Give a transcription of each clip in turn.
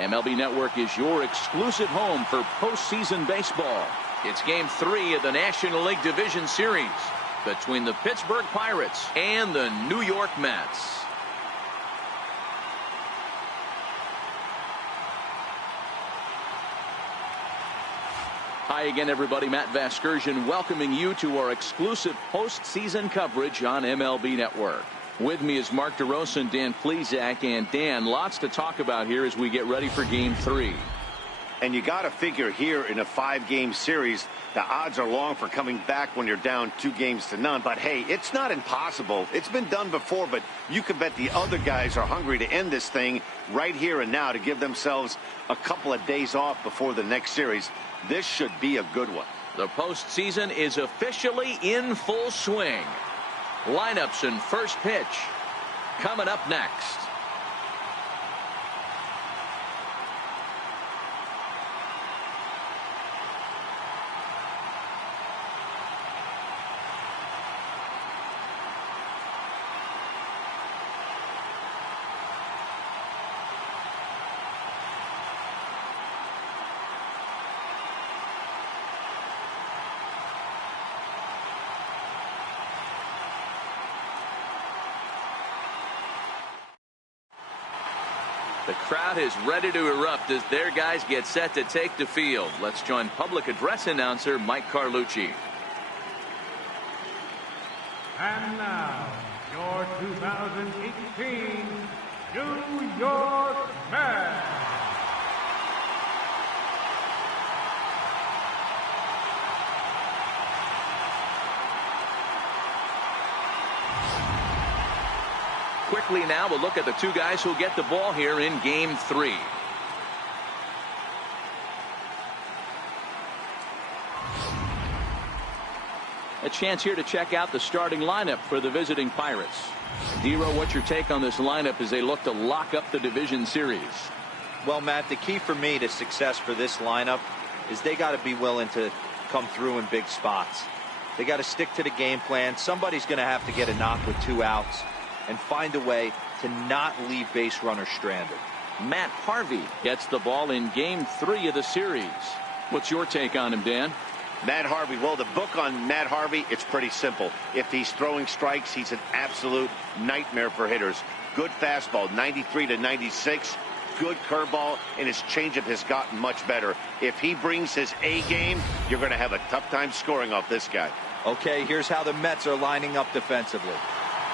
MLB Network is your exclusive home for postseason baseball. It's Game 3 of the National League Division Series between the Pittsburgh Pirates and the New York Mets. Hi again, everybody. Matt Vasgersian welcoming you to our exclusive postseason coverage on MLB Network. With me is Mark DeRosa and Dan Plesac. And Dan, lots to talk about here as we get ready for Game 3. And you got to figure here in a 5-game series, the odds are long for coming back when you're down 2-0. But hey, it's not impossible. It's been done before, but you can bet the other guys are hungry to end this thing right here and now to give themselves a couple of days off before the next series. This should be a good one. The postseason is officially in full swing. Lineups and first pitch coming up next. The crowd is ready to erupt as their guys get set to take the field. Let's join public address announcer Mike Carlucci. And now, your 2018 New York Mets. Quickly now, we'll look at the two guys who'll get the ball here in Game 3. A chance here to check out the starting lineup for the visiting Pirates. Dero, what's your take on this lineup as they look to lock up the division series? Well, Matt, the key for me to success for this lineup is they got to be willing to come through in big spots. They got to stick to the game plan. Somebody's going to have to get a knock with 2 outs and find a way to not leave base runners stranded. Matt Harvey gets the ball in Game 3 of the series. What's your take on him, Dan? Matt Harvey, well, the book on Matt Harvey, it's pretty simple. If he's throwing strikes, he's an absolute nightmare for hitters. Good fastball, 93 to 96. Good curveball, and his changeup has gotten much better. If he brings his A game, you're going to have a tough time scoring off this guy. Okay, here's how the Mets are lining up defensively.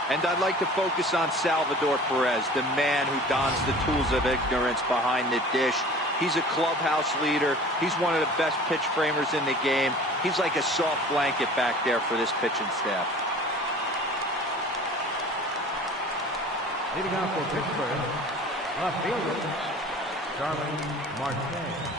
And I'd like to focus on Salvador Perez, the man who dons the tools of ignorance behind the dish. He's a clubhouse leader. He's one of the best pitch framers in the game. He's like a soft blanket back there for this pitching staff. Leading off for Pittsburgh, left fielder, Charlie Marte.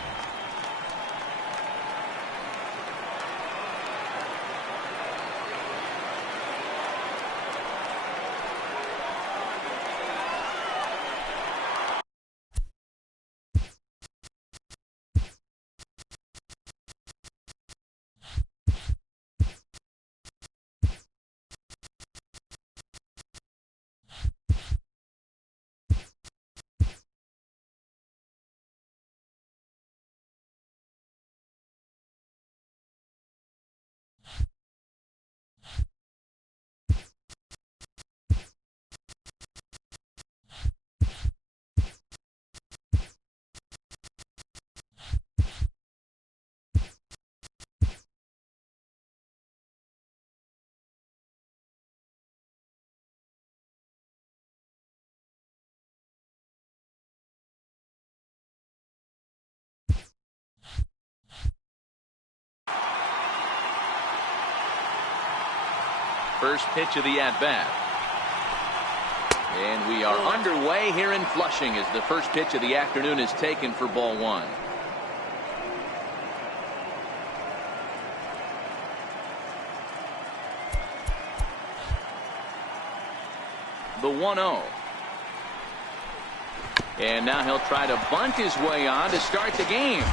First pitch of the at-bat. And we are underway here in Flushing as the first pitch of the afternoon is taken for ball 1. The 1-0. And now he'll try to bunt his way on to start the game.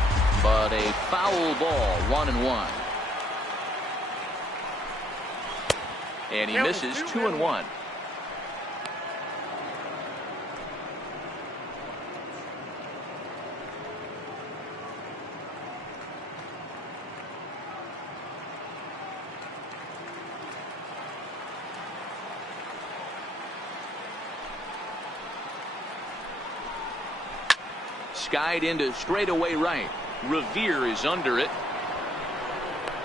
But a foul ball, 1-1. And he misses 2-1. skied into straightaway right. Revere is under it.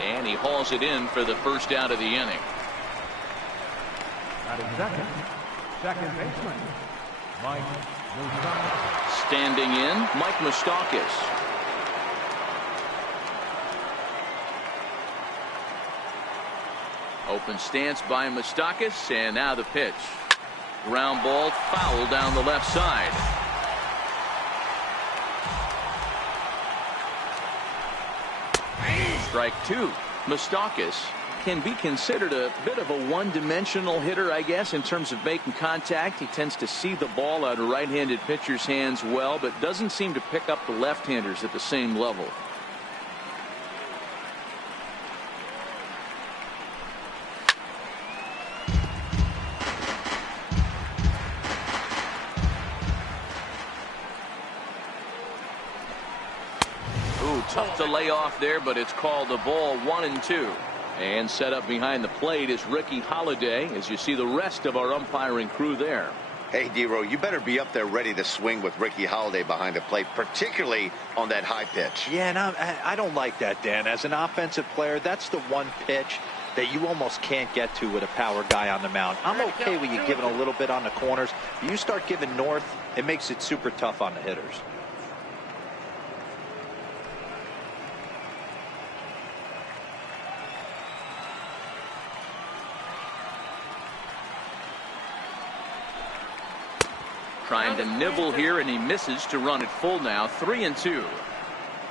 And he hauls it in for the first out of the inning. Batting second baseman, Mike Moustakas. Standing in, Mike Moustakas. Open stance by Moustakas, and now the pitch. Ground ball foul down the left side. Strike two. Moustakas can be considered a bit of a one-dimensional hitter, I guess, in terms of making contact. He tends to see the ball out of right-handed pitchers' hands well, but doesn't seem to pick up the left-handers at the same level. Tough to lay off there, but it's called a ball. 1-2. And set up behind the plate is Ricky Holiday, as you see the rest of our umpiring crew there. Hey, D-Row, you better be up there ready to swing with Ricky Holiday behind the plate, particularly on that high pitch. Yeah, and I don't like that, Dan. As an offensive player, that's the one pitch that you almost can't get to with a power guy on the mound. I'm okay with you giving a little bit on the corners. You start giving north, it makes it super tough on the hitters. Trying to nibble here, and he misses to run it full now. 3-2.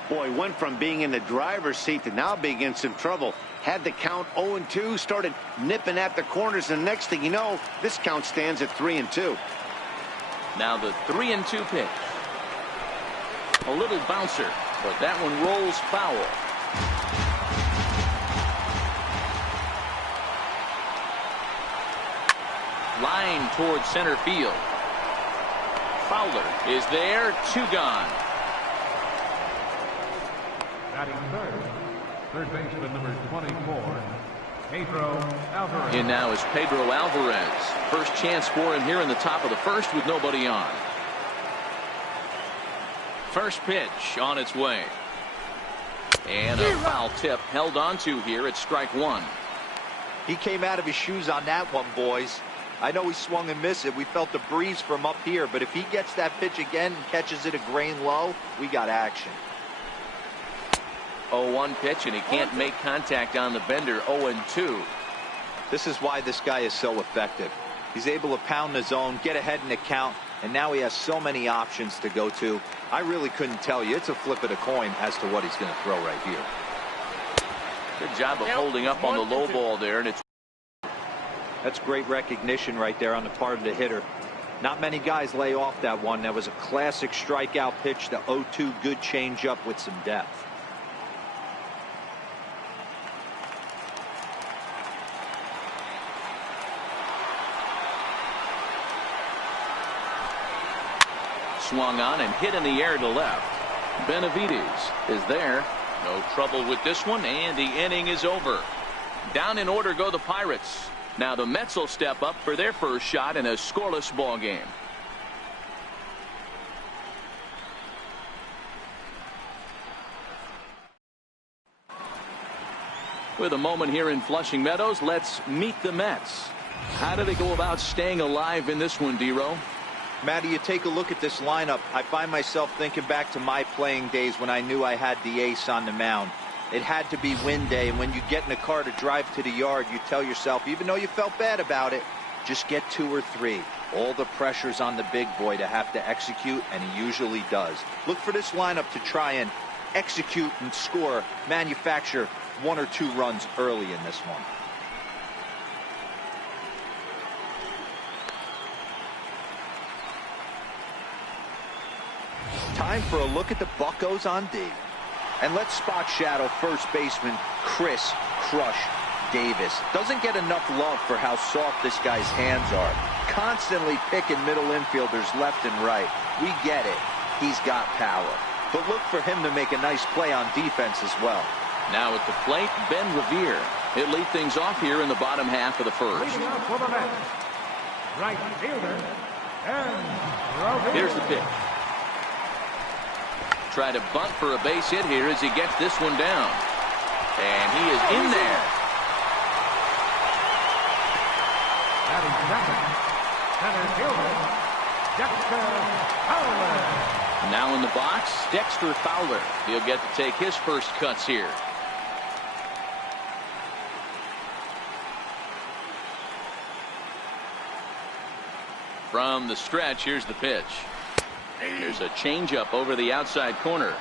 Boy, went from being in the driver's seat to now being in some trouble. Had the count 0-2, started nipping at the corners, and next thing you know, this count stands at 3-2. Now the 3-2 pitch. A little bouncer, but that one rolls foul. Line towards center field. Fowler is there. 2 gone. Batting third baseman number 24, Pedro Alvarez. In now is Pedro Alvarez. First chance for him here in the top of the first with nobody on. First pitch on its way. And a foul tip held onto here at strike one. He came out of his shoes on that one, boys. I know he swung and missed it. We felt the breeze from up here, but if he gets that pitch again and catches it a grain low, we got action. 0-1 pitch, and he can't make contact on the bender. 0-2. This is why this guy is so effective. He's able to pound the zone, get ahead in the count, and now he has so many options to go to. I really couldn't tell you. It's a flip of the coin as to what he's going to throw right here. Good job of holding up on the low ball there, and it's That's great recognition right there on the part of the hitter. Not many guys lay off that one. That was a classic strikeout pitch. The 0-2 good changeup with some depth. swung on and hit in the air to left. Benavides is there. No trouble with this one, and the inning is over. Down in order go the Pirates. Now the Mets will step up for their first shot in a scoreless ball game. With a moment here in Flushing Meadows, let's meet the Mets. How do they go about staying alive in this one, D-Row? Matty, you take a look at this lineup. I find myself thinking back to my playing days when I knew I had the ace on the mound. It had to be win day, and when you get in a car to drive to the yard, you tell yourself, even though you felt bad about it, just get 2 or 3. All the pressure's on the big boy to have to execute, and he usually does. Look for this lineup to try and execute and score, manufacture 1 or 2 runs early in this one. Time for a look at the Buccos on D. And let's spot shadow first baseman Chris Crush Davis. Doesn't get enough love for how soft this guy's hands are. Constantly picking middle infielders left and right. We get it. He's got power. But look for him to make a nice play on defense as well. Now at the plate, Ben Revere. He'll lead things off here in the bottom half of the first. Leading off for the Mets, right fielder, Ben Revere. Here's the pitch. Try to bunt for a base hit here as he gets this one down. And he is in there. Batting second, center fielder, Dexter Fowler. Now in the box, Dexter Fowler. He'll get to take his first cuts here. From the stretch, here's the pitch. There's a changeup over the outside corner.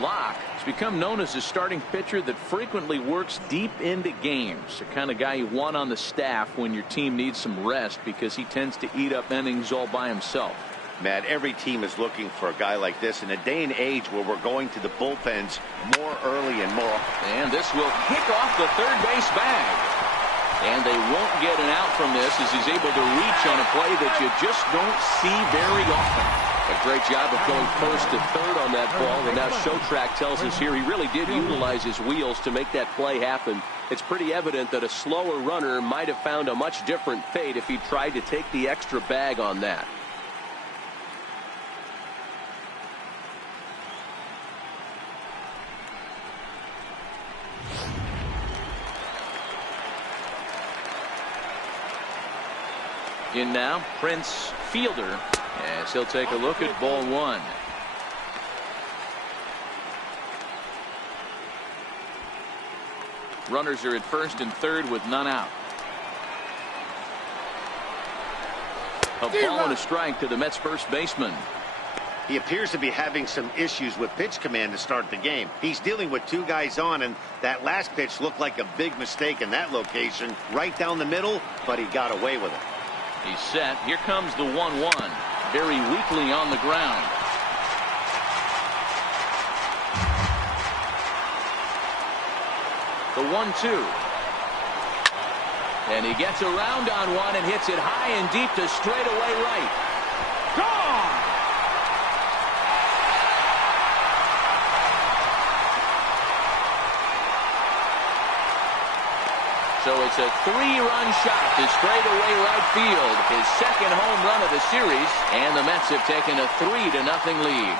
Locke has become known as a starting pitcher that frequently works deep into games. The kind of guy you want on the staff when your team needs some rest because he tends to eat up innings all by himself. Matt, every team is looking for a guy like this in a day and age where we're going to the bullpens more early and more. And this will kick off the third base bag. And they won't get an out from this as he's able to reach on a play that you just don't see very often. A great job of going first to third on that ball. And now Showtrack tells us here he really did utilize his wheels to make that play happen. It's pretty evident that a slower runner might have found a much different fate if he tried to take the extra bag on that. In now, Prince Fielder, as he'll take a look at ball one. Runners are at first and third with none out. A ball and a strike to the Mets first baseman. He appears to be having some issues with pitch command to start the game. He's dealing with two guys on, and that last pitch looked like a big mistake in that location, right down the middle, but he got away with it. He's set. Here comes the 1-1. Very weakly on the ground. The 1-2. And he gets around on one and hits it high and deep to straightaway right. Gone! So it's a 3-run shot to straightaway right field. His second home run of the series. And the Mets have taken a 3-0 lead.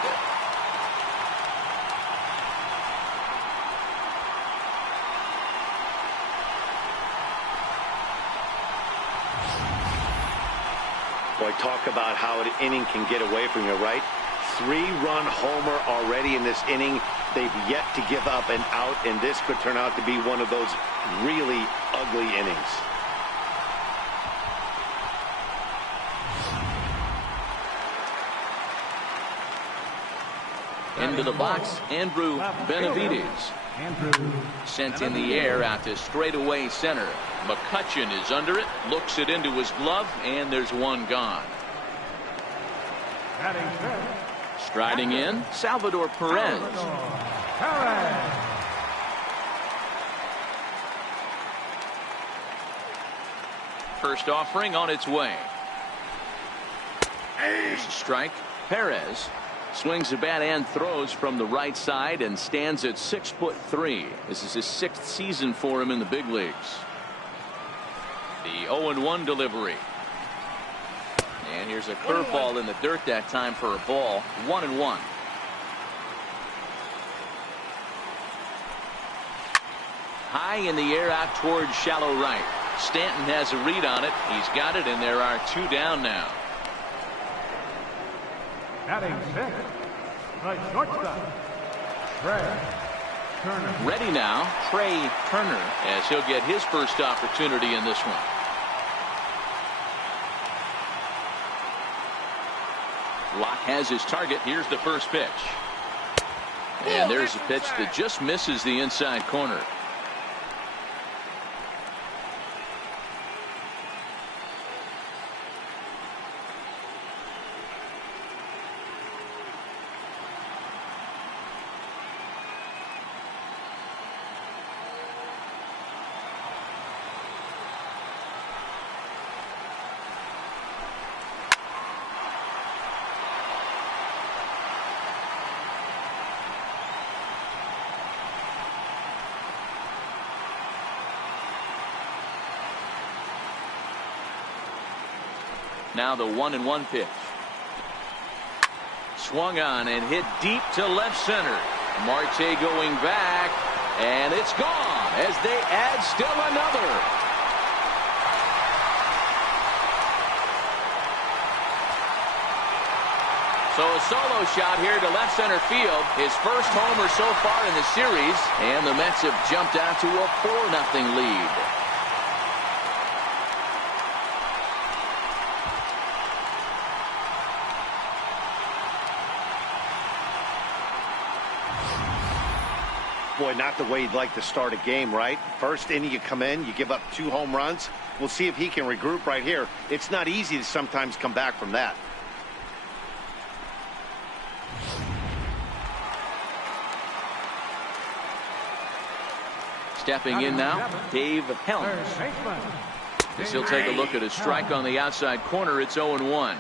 Boy, talk about how an inning can get away from you, right? 3-run homer already in this inning. They've yet to give up an out, and this could turn out to be one of those really ugly innings. Into the box, Andrew Benavides. Sent in the air out to straightaway center. McCutchen is under it, looks it into his glove, and there's one gone. Striding in, Salvador Perez. First offering on its way. There's a strike. Perez swings the bat and throws from the right side and stands at 6'3". This is his 6th season for him in the big leagues. The 0-1 delivery. And here's a curveball in the dirt that time for a ball. 1-1. High in the air out towards shallow right. Stanton has a read on it. He's got it, and there are 2 down now. Batting sixth, the shortstop, Trey Turner. Ready now, Trey Turner, as he'll get his first opportunity in this one. Locke has his target. Here's the first pitch. And there's a pitch that just misses the inside corner. Now the 1-1 pitch. swung on and hit deep to left center. Marte going back, and it's gone as they add still another. So a solo shot here to left center field. His first homer so far in the series. And the Mets have jumped out to a 4-0 lead. Boy, not the way you'd like to start a game, right? First inning, you come in, you give up 2 home runs. We'll see if he can regroup right here. It's not easy to sometimes come back from that. Stepping in now, Dave Helms. As he'll take a look at a strike on the outside corner. It's 0-1.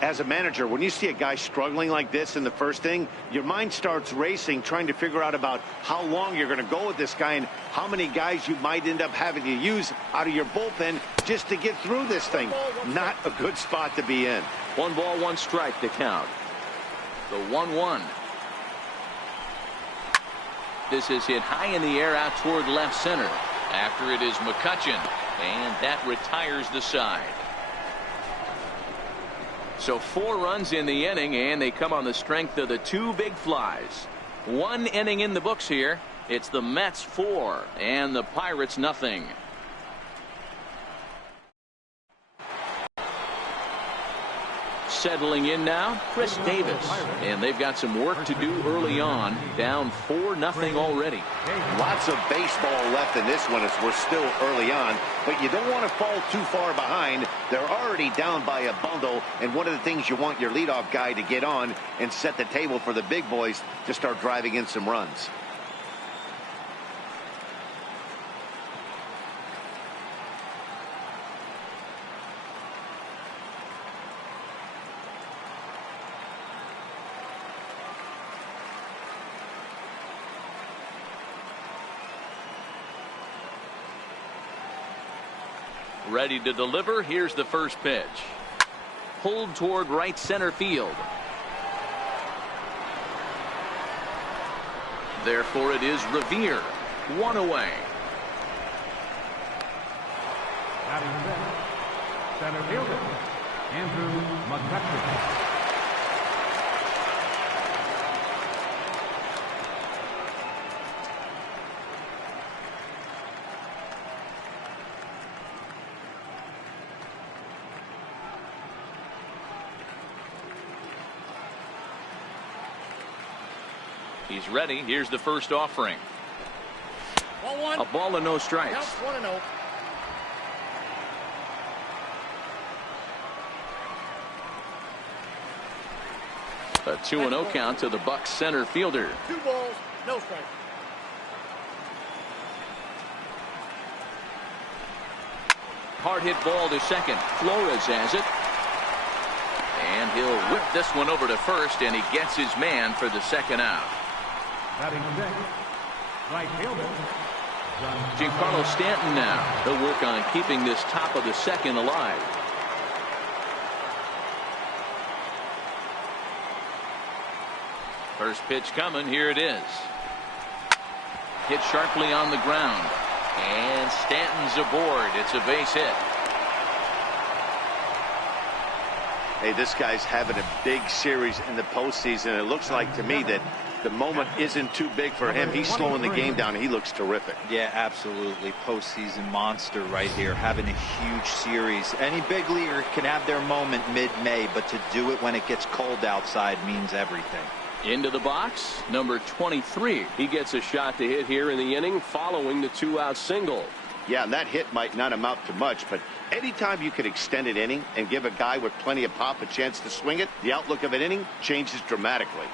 As a manager, when you see a guy struggling like this in the first inning, your mind starts racing, trying to figure out about how long you're going to go with this guy and how many guys you might end up having to use out of your bullpen just to get through this thing. Not a good spot to be in. 1 ball, 1 strike to count. The 1-1. This is hit high in the air out toward left center. After it is McCutchen, and that retires the side. So 4 runs in the inning, and they come on the strength of the 2 big flies. 1 inning in the books here. It's the Mets 4 and the Pirates nothing. Settling in now, Chris Davis, and they've got some work to do early on. Down 4-0 already. Lots of baseball left in this one as we're still early on, but you don't want to fall too far behind. They're already down by a bundle, and one of the things you want your leadoff guy to get on and set the table for the big boys to start driving in some runs. Ready to deliver. Here's the first pitch. Pulled toward right center field. Therefore it is Revere. 1 away. Center fielder Andrew McCutchen. He's ready. Here's the first offering. A ball and no strikes. Counts 1-0. A 2-0 count to the Bucs center fielder. 2 balls, no strikes. Hard hit ball to second. Flores has it. And he'll whip this one over to first, and he gets his man for the second out. Batting sixth, right fielder Giancarlo Stanton now. He'll work on keeping this top of the second alive. First pitch coming. Here it is. Hit sharply on the ground. And Stanton's aboard. It's a base hit. Hey, this guy's having a big series in the postseason. It looks like to me that the moment isn't too big for him. He's slowing the game down. He looks terrific. Yeah, absolutely. Postseason monster right here, having a huge series. Any big leaguer can have their moment mid-May, but to do it when it gets cold outside means everything. Into the box, number 23. He gets a shot to hit here in the inning following the 2-out single. Yeah, and that hit might not amount to much, but anytime you can extend an inning and give a guy with plenty of pop a chance to swing it, the outlook of an inning changes dramatically.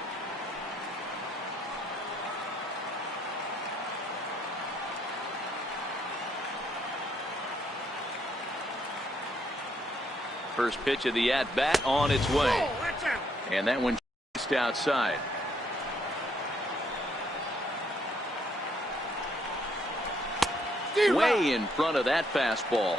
First pitch of the at-bat on its way. And that one just outside. Way in front of that fastball.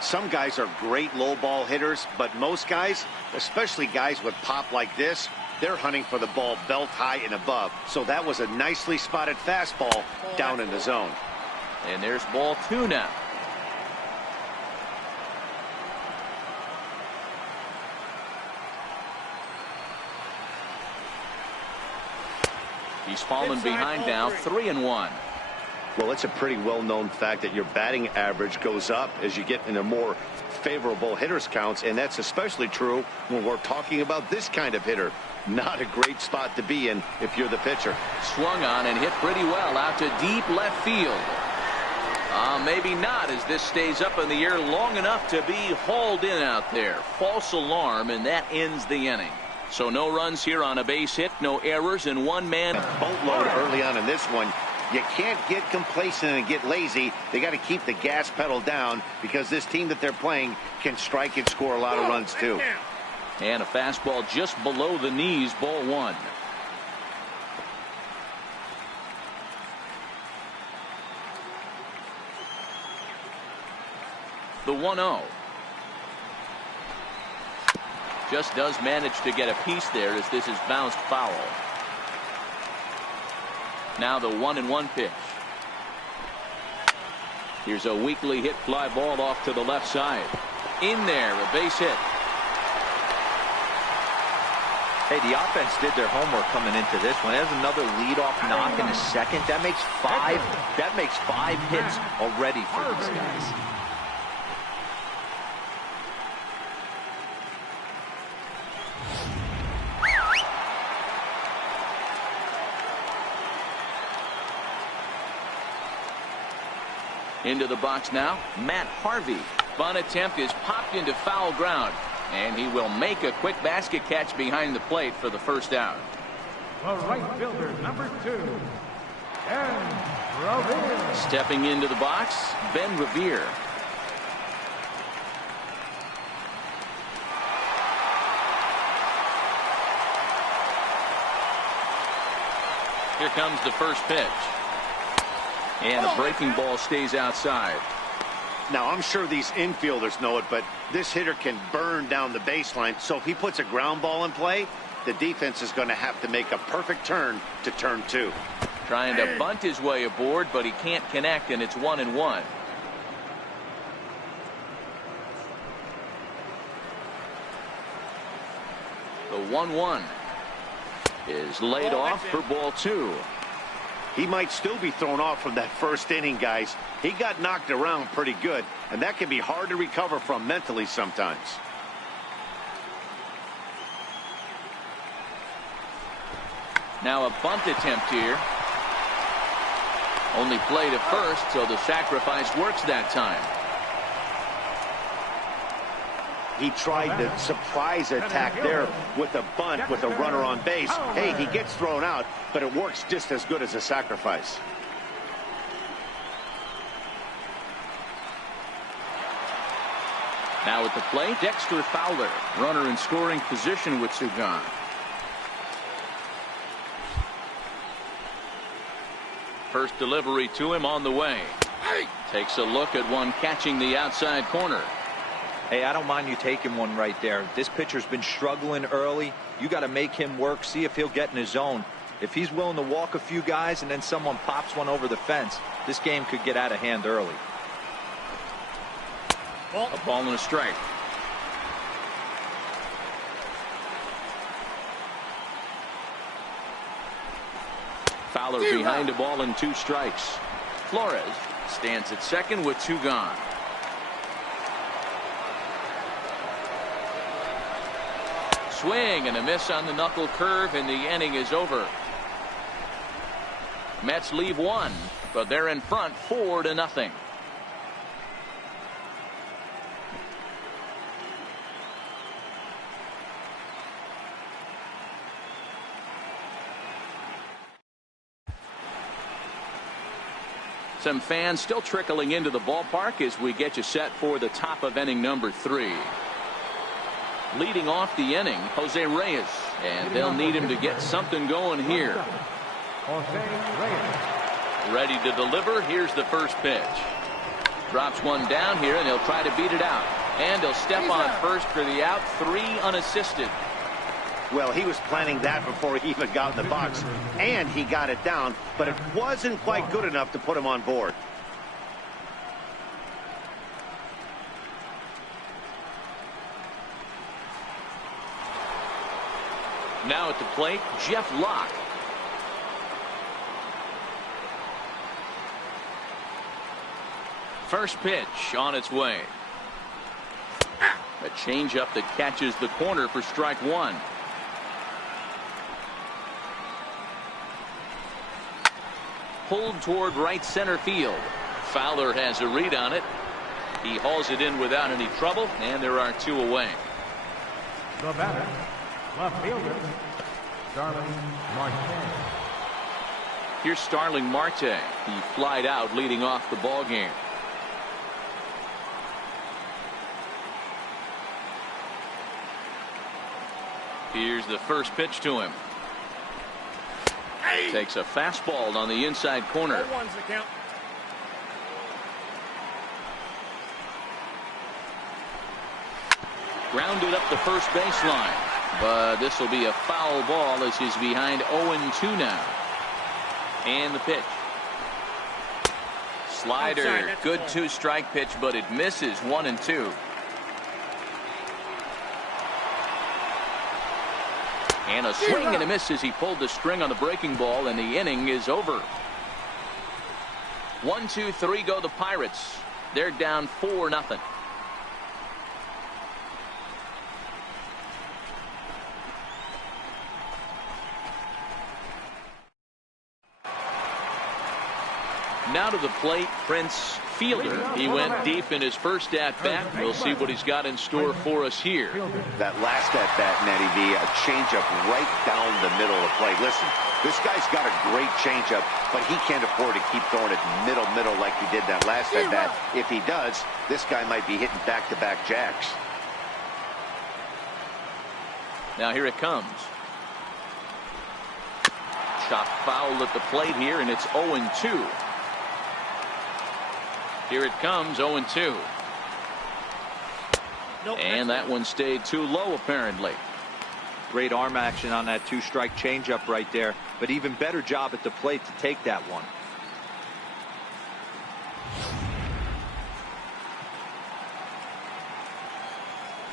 Some guys are great low ball hitters, but most guys, especially guys with pop like this, they're hunting for the ball belt high and above. So that was a nicely spotted fastball down in the zone. And there's ball 2 now. He's fallen behind now, 3-1. Well, it's a pretty well-known fact that your batting average goes up as you get into more favorable hitters counts, and that's especially true when we're talking about this kind of hitter. Not a great spot to be in if you're the pitcher. Swung on and hit pretty well out to deep left field. Maybe not, as this stays up in the air long enough to be hauled in out there. False alarm, and that ends the inning. So no runs here on a base hit, no errors, and one man. Boatload early on in this one. You can't get complacent and get lazy. They got to keep the gas pedal down, because this team that they're playing can strike and score a lot of runs too. And a fastball just below the knees, ball 1. The 1-0. Just does manage to get a piece there as this is bounced foul. Now the 1-1 pitch. Here's a weakly hit fly ball off to the left side. In there, a base hit. Hey, the offense did their homework coming into this one. There's another leadoff knock in the second. That makes five hits already for these guys. Into the box now, Matt Harvey. Bunt attempt is popped into foul ground, and he will make a quick basket catch behind the plate for the first out. The right fielder, number 2, Ben Revere. Stepping into the box, Ben Revere. Here comes the first pitch. And a breaking ball stays outside. Now, I'm sure these infielders know it, but this hitter can burn down the baseline. So if he puts a ground ball in play, the defense is going to have to make a perfect turn to turn 2. Trying to bunt his way aboard, but he can't connect, and it's 1-1. The 1-1 is laid off for ball 2. He might still be thrown off from that first inning, guys. He got knocked around pretty good, and that can be hard to recover from mentally sometimes. Now a bunt attempt here. Only play to first, so the sacrifice works that time. He tried the surprise attack there with a bunt with a runner on base. Hey, he gets thrown out, but it works just as good as a sacrifice. Now at the plate, Dexter Fowler, runner in scoring position with Sugan. First delivery to him on the way. Takes a look at one catching the outside corner. Hey, I don't mind you taking one right there. This pitcher's been struggling early. You got to make him work, see if he'll get in his zone. If he's willing to walk a few guys and then someone pops one over the fence, this game could get out of hand early. A ball and a strike. Fowler behind a ball and 2 strikes. Flores stands at second with 2 gone. Swing and a miss on the knuckle curve, and the inning is over. Mets leave 1, but they're in front 4-0. Some fans still trickling into the ballpark as we get you set for the top of inning number 3. Leading off the inning, Jose Reyes, and they'll need him to get something going here. Jose Reyes. Ready to deliver. Here's the first pitch. Drops one down here, and he'll try to beat it out. And he'll step on first for the out. 3 unassisted. Well, he was planning that before he even got in the box, and he got it down, but it wasn't quite good enough to put him on board. Now at the plate, Jeff Locke. First pitch on its way. A changeup that catches the corner for strike 1. Pulled toward right center field. Fowler has a read on it. He hauls it in without any trouble, and there are 2 away. The batter, left fielder, Starling Marte. Here's Starling Marte. He flied out leading off the ball game. Here's the first pitch to him. Takes a fastball on the inside corner. Grounded up the first baseline, but this will be a foul ball as he's behind 0-2 now. And the pitch. Slider, good 2-strike pitch, but it misses. 1-2. And a swing and a miss as he pulled the string on the breaking ball, and the inning is over. 1, 2, 3 go the Pirates. They're down 4-0. Now to the plate, Prince Fielder. He went deep in his first at-bat. We'll see what he's got in store for us here. That last at-bat, Matty V, a changeup right down the middle of the plate. Listen, this guy's got a great changeup, but he can't afford to keep throwing it middle like he did that last at-bat. If he does, this guy might be hitting back-to-back jacks. Now here it comes. Chopped foul at the plate here, and it's 0-2. Here it comes, 0-2. And that one stayed too low, apparently. Great arm action on that 2-strike changeup right there, but even better job at the plate to take that one.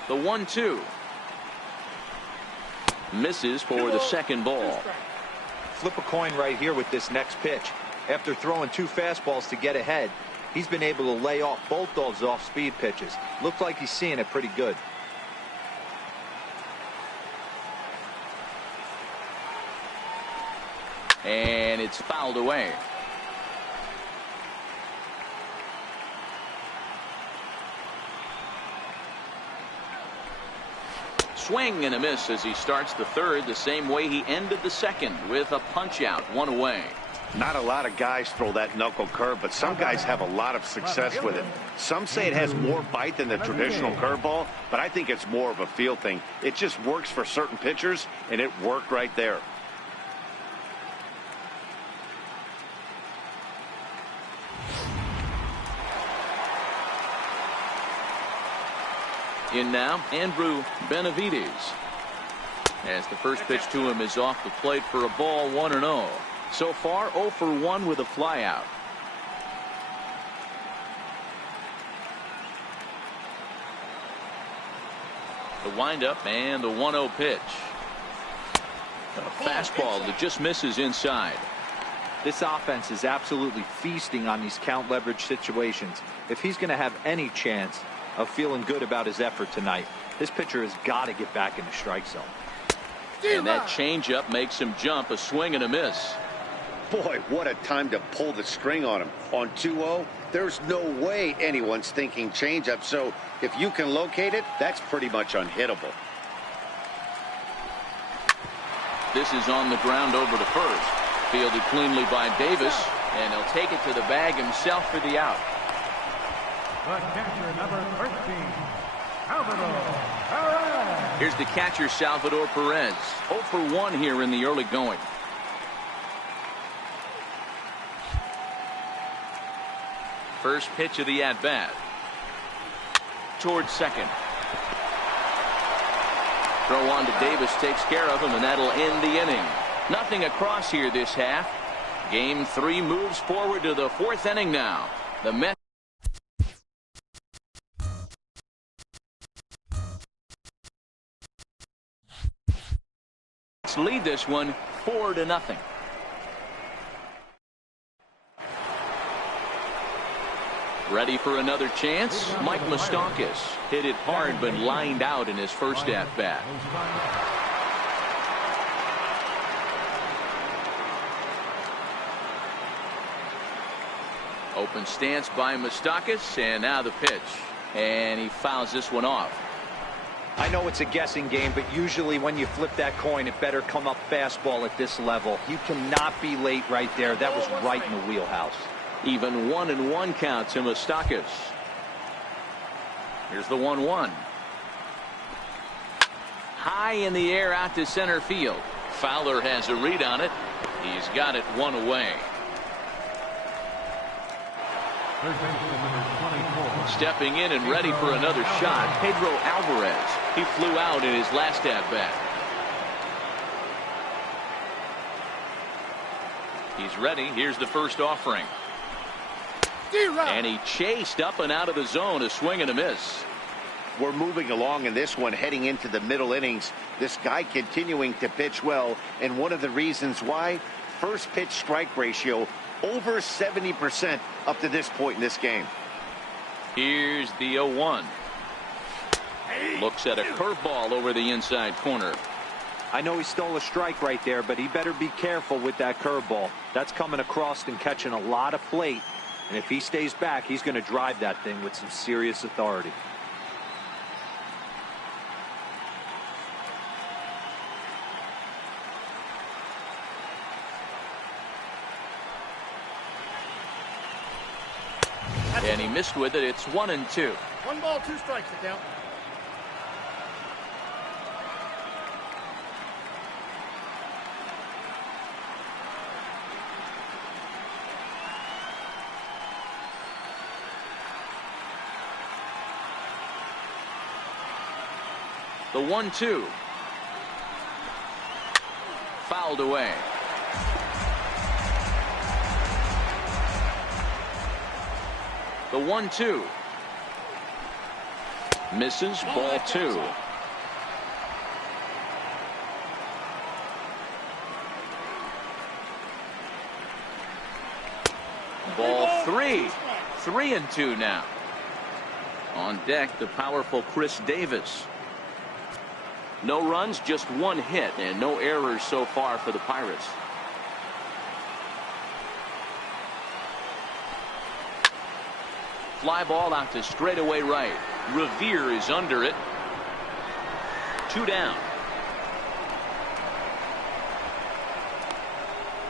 The 1-2. Misses for the second ball. Flip a coin right here with this next pitch. After throwing 2 fastballs to get ahead, he's been able to lay off both those off-speed pitches. Looks like he's seeing it pretty good. And it's fouled away. Swing and a miss as he starts the third the same way he ended the second, with a punch out, 1 away. Not a lot of guys throw that knuckle curve, but some guys have a lot of success with it. Some say it has more bite than the traditional curveball, but I think it's more of a feel thing. It just works for certain pitchers, and it worked right there. In now, Andrew Benavides. As the first pitch to him is off the plate for a ball, 1-0. So far, 0 for 1 with a flyout. The windup and the 1-0 pitch. A fastball that just misses inside. This offense is absolutely feasting on these count leverage situations. If he's going to have any chance of feeling good about his effort tonight, this pitcher has got to get back in the strike zone. And that changeup makes him jump. A swing and a miss. Boy, what a time to pull the string on him. On 2-0, there's no way anyone's thinking changeup. So if you can locate it, that's pretty much unhittable. This is on the ground over to first. Fielded cleanly by Davis, and he'll take it to the bag himself for the out. The catcher, number 13, Salvador Perez. Here's the catcher, Salvador Perez. 0 for 1 here in the early going. First pitch of the at-bat. Towards second. Throw on to Davis takes care of him, and that'll end the inning. Nothing across here this half. Game 3 moves forward to the 4th inning now. The Mets lead this one 4-0. Ready for another chance? Mike Moustakas hit it hard but lined out in his first at-bat. Open stance by Moustakas, and now the pitch. And he fouls this one off. I know it's a guessing game, but usually when you flip that coin, it better come up fastball at this level. You cannot be late right there. That was right in the wheelhouse. Even 1-1 count to Moustakas. Here's the 1-1. High in the air out to center field. Fowler has a read on it. He's got it one away. Stepping in and ready for another shot, Pedro Alvarez. He flew out in his last at-bat. He's ready. Here's the first offering. And he chased up and out of the zone, a swing and a miss. We're moving along in this one, heading into the middle innings. This guy continuing to pitch well, and one of the reasons why, first pitch strike ratio over 70% up to this point in this game. Here's the 0-1. Looks at a curveball over the inside corner. I know he stole a strike right there, but he better be careful with that curveball. That's coming across and catching a lot of plate. And if he stays back, he's going to drive that thing with some serious authority. And he missed with it. It's 1-2. 1 ball, 2 strikes to count. The 1-2. Fouled away. The 1-2. Misses. Ball 2. Ball 3. 3-2 now. On deck, the powerful Chris Davis. No runs, just 1 hit, and no errors so far for the Pirates. Fly ball out to straightaway right. Revere is under it. 2 down.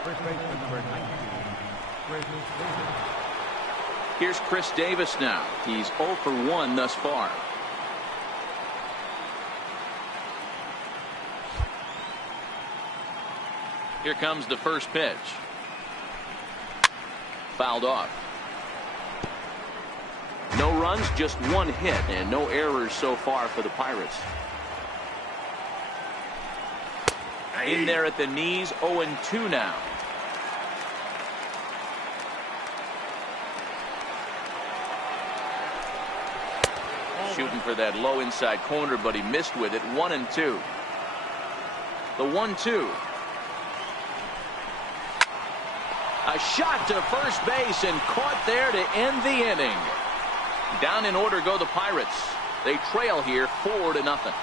First baseman number 19, Chris Davis. Here's Chris Davis now. He's 0 for 1 thus far. Here comes the first pitch. Fouled off. No runs, just 1 hit, and no errors so far for the Pirates. In there at the knees, 0-2 now. Shooting for that low inside corner, but he missed with it. 1-2. The 1-2. A shot to first base and caught there to end the inning. Down in order go the Pirates. They trail here 4-0.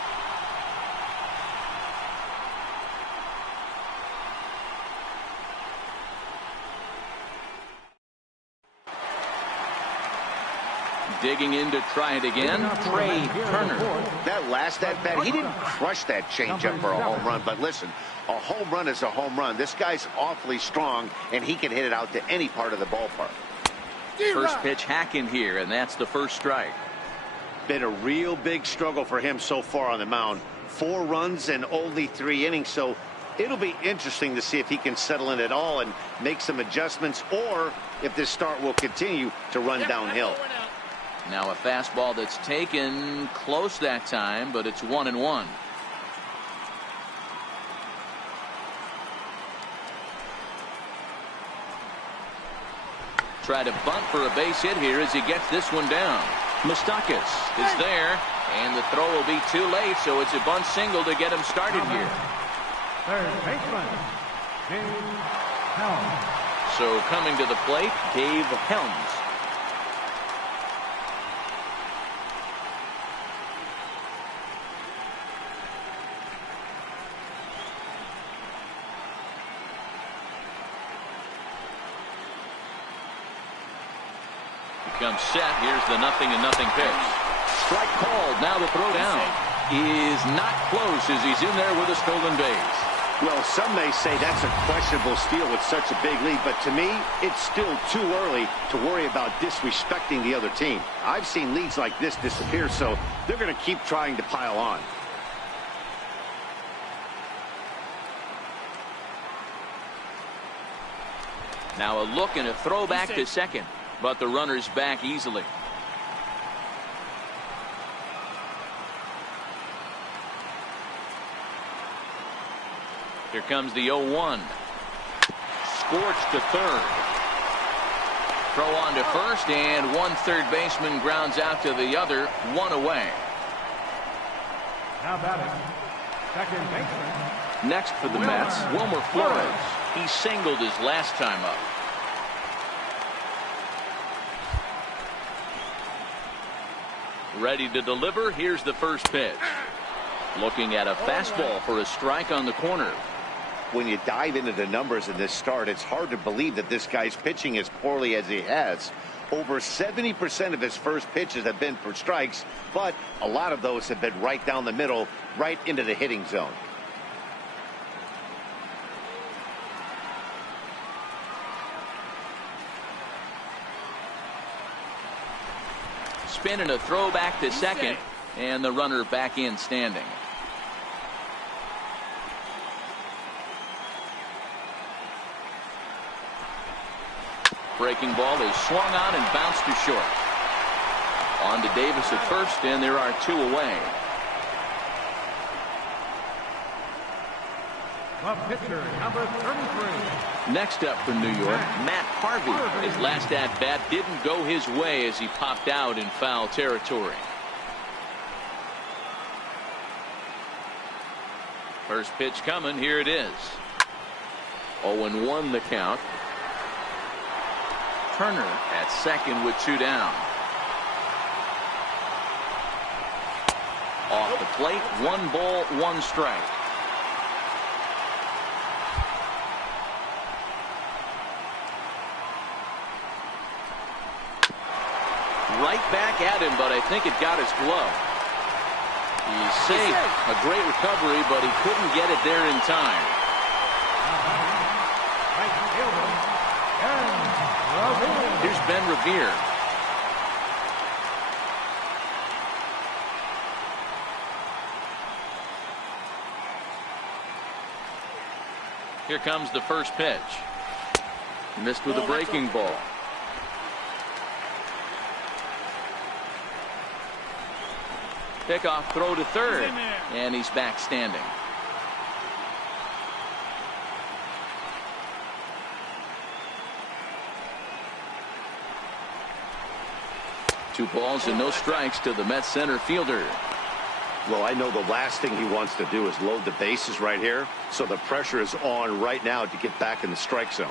Digging in to try it again, Trey Turner. That last at-bat, he didn't crush that changeup for a home run, but listen, a home run is a home run. This guy's awfully strong, and he can hit it out to any part of the ballpark. First pitch hacking here, and that's the first strike. Been a real big struggle for him so far on the mound. 4 runs and only 3 innings, so It'll be interesting to see if he can settle in at all and make some adjustments, or if this start will continue to run downhill. Now a fastball that's taken close that time, but it's 1-1. Try to bunt for a base hit here as he gets this one down. Moustakas is there, and the throw will be too late, so it's a bunt single to get him started here. Third baseman, Dave Helms. So coming to the plate, Dave Helms. Comes set. Here's the 0-0 pitch. Strike called. Now the throw down is not close as he's in there with a stolen base. Well, some may say that's a questionable steal with such a big lead, but to me, it's still too early to worry about disrespecting the other team. I've seen leads like this disappear, so they're going to keep trying to pile on. Now a look and a throw back to second. But the runner's back easily. Here comes the 0-1. Scorched to third. Throw on to first, and one third baseman grounds out to the other, one away. Now batting, second baseman. Next for the Mets, Wilmer Flores. He singled his last time up. Ready to deliver. Here's the first pitch. Looking at a fastball for a strike on the corner. When you dive into the numbers in this start, it's hard to believe that this guy's pitching as poorly as he has. Over 70% of his first pitches have been for strikes, but a lot of those have been right down the middle, right into the hitting zone. Spin and a throw back to second, and the runner back in standing. Breaking ball is swung on and bounced to short. On to Davis at first, and there are two away. Club pitcher number 33. Next up for New York, Matt Harvey. His last at-bat didn't go his way as he popped out in foul territory. First pitch coming. Here it is. 0-1 the count. Turner at second with two down. Off the plate, 1 ball, 1 strike. Right back at him, but I think it got his glove. He's safe. A great recovery, but he couldn't get it there in time. Here's Ben Revere. Here comes the first pitch. Missed with a breaking ball. Pickoff throw to third, and he's back standing. Two balls and no strikes to the Mets center fielder. Well, I know the last thing he wants to do is load the bases right here, so the pressure is on right now to get back in the strike zone.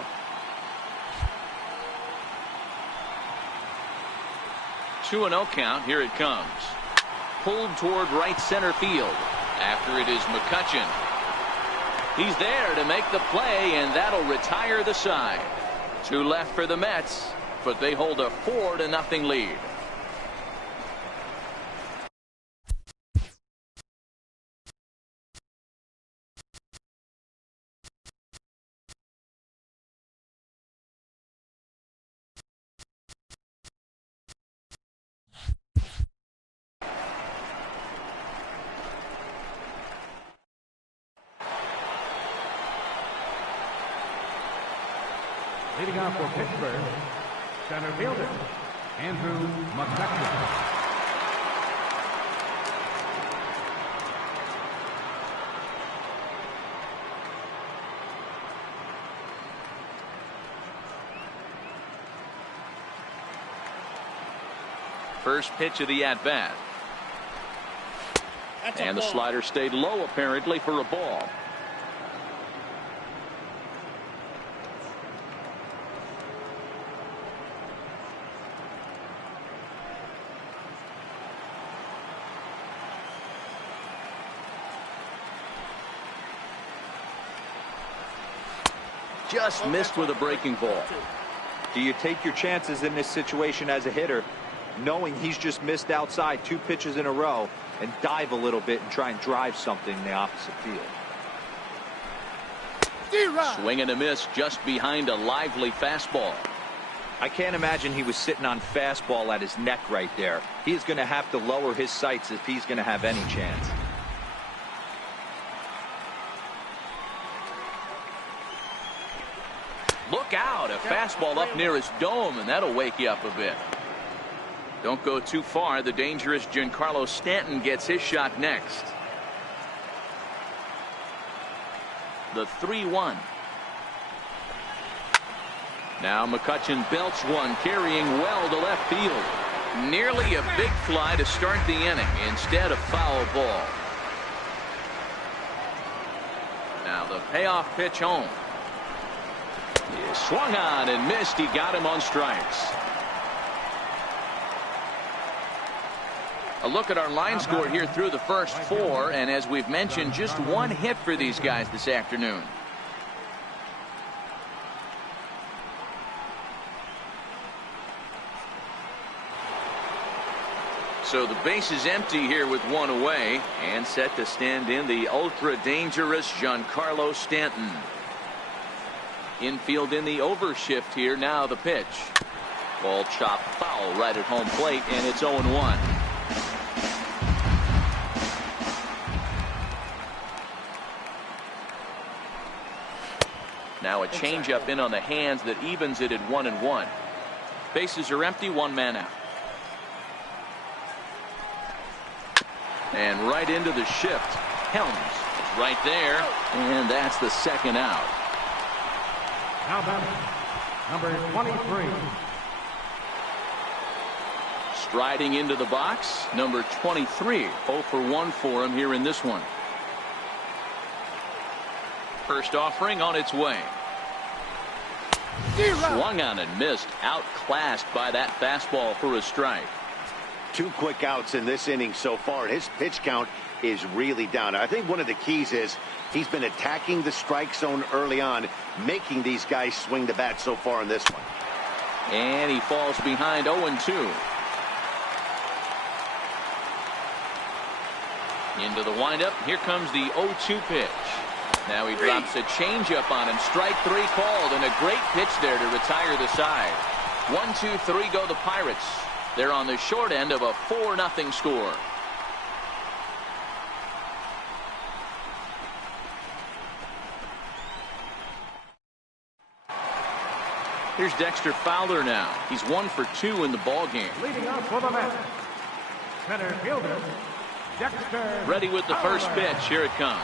Two 2-0 count. Here it comes. Pulled toward right center field. After it is McCutchen. He's there to make the play, and that'll retire the side. Two left for the Mets, but they hold a 4-0 lead. Leading off for Pittsburgh, center fielder, Andrew McCutcheon. First pitch of the at-bat. And the slider stayed low apparently for a ball. Just missed with a breaking ball. Do you take your chances in this situation as a hitter, knowing he's just missed outside 2 pitches in a row, and dive a little bit and try and drive something in the opposite field? Swing and a miss just behind a lively fastball. I can't imagine he was sitting on fastball at his neck right there. He is going to have to lower his sights if he's going to have any chance. Look out, a fastball up near his dome, and that'll wake you up a bit. Don't go too far. The dangerous Giancarlo Stanton gets his shot next. The 3-1. Now McCutcheon belts one, carrying well to left field. Nearly a big fly to start the inning, instead of foul ball. Now the payoff pitch home. He swung on and missed. He got him on strikes. A look at our line score here through the first 4, and as we've mentioned, just 1 hit for these guys this afternoon. So the base is empty here with 1 away, and set to stand in the ultra dangerous Giancarlo Stanton. Infield in the overshift here. Now the pitch. Ball chopped foul right at home plate, and it's 0-1. Now a changeup in on the hands that evens it at 1-1. Bases are empty, 1 man out. And right into the shift. Helms is right there, and that's the 2nd out. Now batting, number 23. Striding into the box, number 23. 0 for 1 for him here in this one. First offering on its way. Swung on and missed. Outclassed by that fastball for a strike. 2 quick outs in this inning so far. His pitch count is really down. I think one of the keys is he's been attacking the strike zone early on, making these guys swing the bat so far in this one. And he falls behind 0-2. Into the windup. Here comes the 0-2 pitch. Now he drops a changeup on him. Strike 3 called, and a great pitch there to retire the side. 1-2-3 go the Pirates. They're on the short end of a 4-0 score. Here's Dexter Fowler now. He's 1 for 2 in the ball game. Leading off for the Mets, center fielder, Dexter. Ready with the first pitch. Here it comes.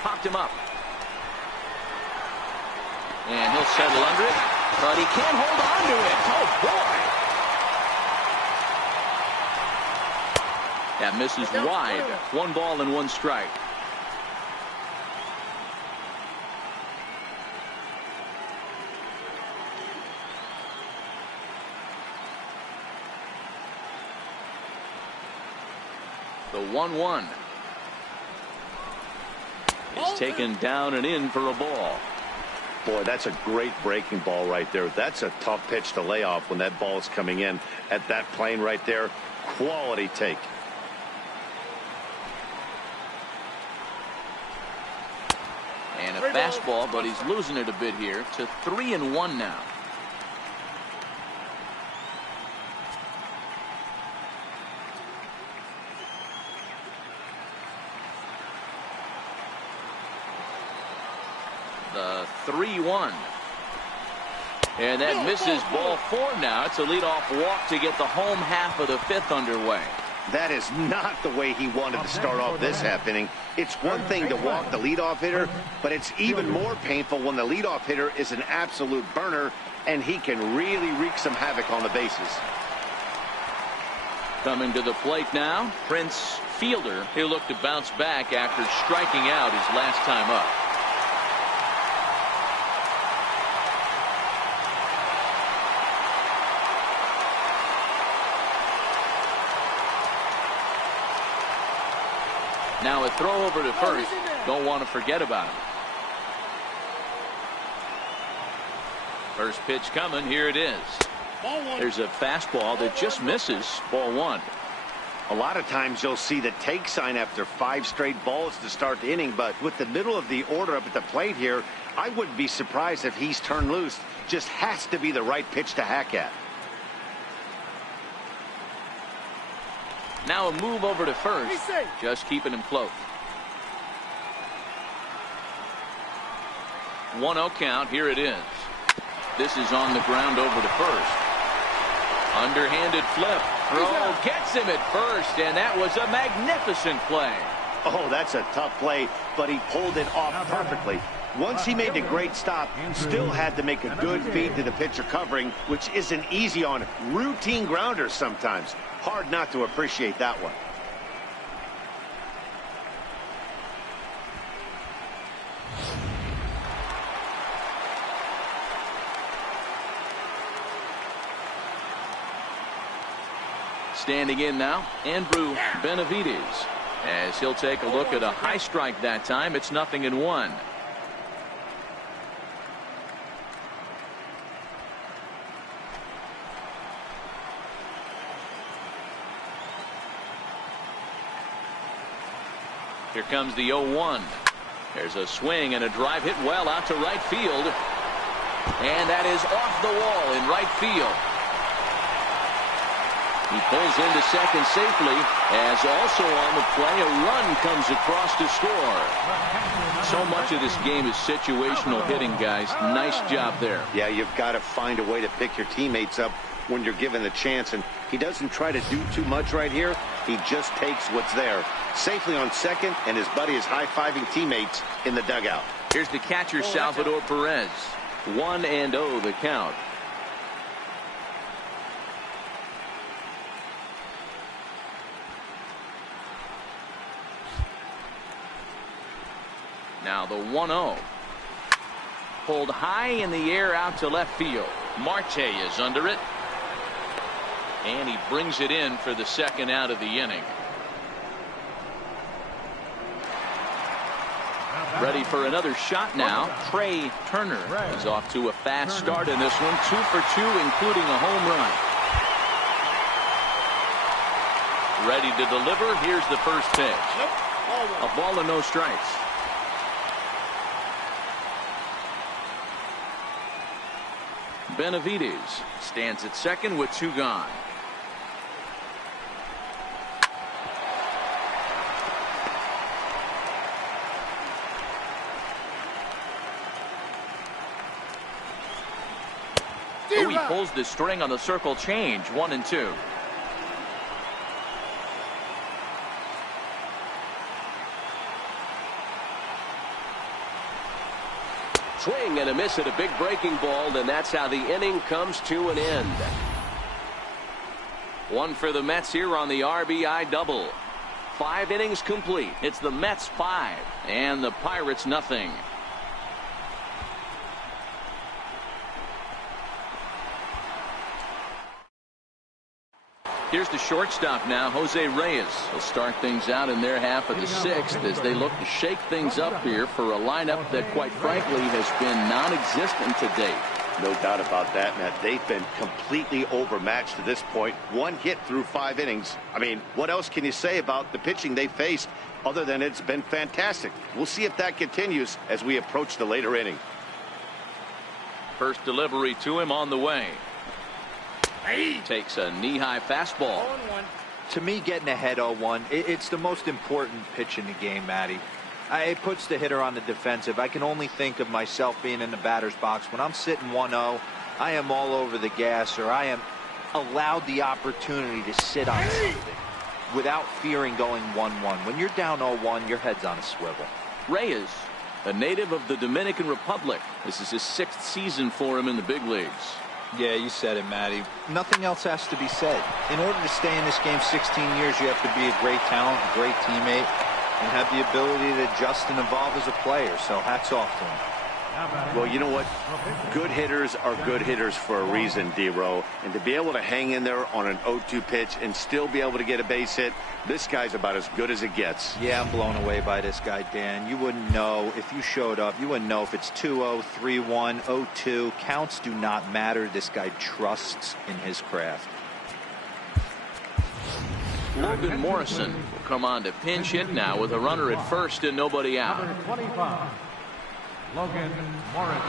Popped him up. And he'll settle under it, but he can't hold on to it. Oh, boy. That misses wide. 1 ball and 1 strike. The 1-1 is taken down and in for a ball. Boy, that's a great breaking ball right there. That's a tough pitch to lay off when that ball is coming in at that plane right there. Quality take. And a fastball, but he's losing it a bit here to 3-1 now. The 3-1. And that misses ball 4 now. It's a leadoff walk to get the home half of the 5th underway. That is not the way he wanted to start off this half inning. It's one thing to walk the leadoff hitter, but it's even more painful when the leadoff hitter is an absolute burner, and he can really wreak some havoc on the bases. Coming to the plate now, Prince Fielder. He'll look to bounce back after striking out his last time up. Now a throw over to first. Don't want to forget about him. First pitch coming. Here it is. There's a fastball that just misses. Ball 1. A lot of times you'll see the take sign after 5 straight balls to start the inning, but with the middle of the order up at the plate here, I wouldn't be surprised if he's turned loose. Just has to be the right pitch to hack at. Now a move over to first. Just keeping him close. 1-0 count. Here it is. This is on the ground over to first. Underhanded flip. Throw gets him at first, and that was a magnificent play. Oh, that's a tough play, but he pulled it off perfectly. Once he made the great stop, still had to make a good feed to the pitcher covering, which isn't easy on routine grounders sometimes. Hard not to appreciate that one. Standing in now, Andrew Benavides, as he'll take a look at a high strike that time. It's 0-1. Here comes the 0-1. There's a swing and a drive hit well out to right field. And that is off the wall in right field. He pulls into second safely, as also on the play a run comes across to score. So much of this game is situational hitting, guys. Nice job there. Yeah, you've got to find a way to pick your teammates up when you're given the chance, and he doesn't try to do too much right here. He just takes what's there. Safely on second, and his buddy is high-fiving teammates in the dugout. Here's the catcher, Salvador Perez. 1-0 the count. Now the 1-0. Pulled high in the air out to left field. Marte is under it. And he brings it in for the second out of the inning. Ready for another shot now. Trey Turner is off to a fast start in this one. 2 for 2, including a home run. Ready to deliver. Here's the first pitch. A ball and no strikes. Benavides stands at second with 2 gone. Oh, he pulls the string on the circle change. 1-2. Swing and a miss at a big breaking ball, and that's how the inning comes to an end. 1 for the Mets here on the RBI double. 5 innings complete. It's the Mets 5 and the Pirates nothing. Here's the shortstop now, Jose Reyes. Will start things out in their half of the 6th as they look to shake things up here for a lineup that, quite frankly, has been non-existent to date. No doubt about that, Matt. They've been completely overmatched to this point. 1 hit through 5 innings. I mean, what else can you say about the pitching they faced other than it's been fantastic? We'll see if that continues as we approach the later inning. First delivery to him on the way. Takes a knee-high fastball. To me, getting ahead 0-1, it's the most important pitch in the game, Matty. It puts the hitter on the defensive. I can only think of myself being in the batter's box. When I'm sitting 1-0, I am all over the gas, or I am allowed the opportunity to sit on something without fearing going 1-1. When you're down 0-1, your head's on a swivel. Reyes, a native of the Dominican Republic. This is his 6th season for him in the big leagues. Yeah, you said it, Matty. Nothing else has to be said. In order to stay in this game 16 years, you have to be a great talent, a great teammate, and have the ability to adjust and evolve as a player. So hats off to him. Well, you know what? Good hitters are good hitters for a reason, D-Row. And to be able to hang in there on an 0-2 pitch and still be able to get a base hit, this guy's about as good as it gets. Yeah, I'm blown away by this guy, Dan. You wouldn't know if you showed up. You wouldn't know if it's 2-0, 3-1, 0-2. Counts do not matter. This guy trusts in his craft. Logan Morrison will come on to pinch hit now with a runner at first and nobody out. Number 25, Logan Morrison.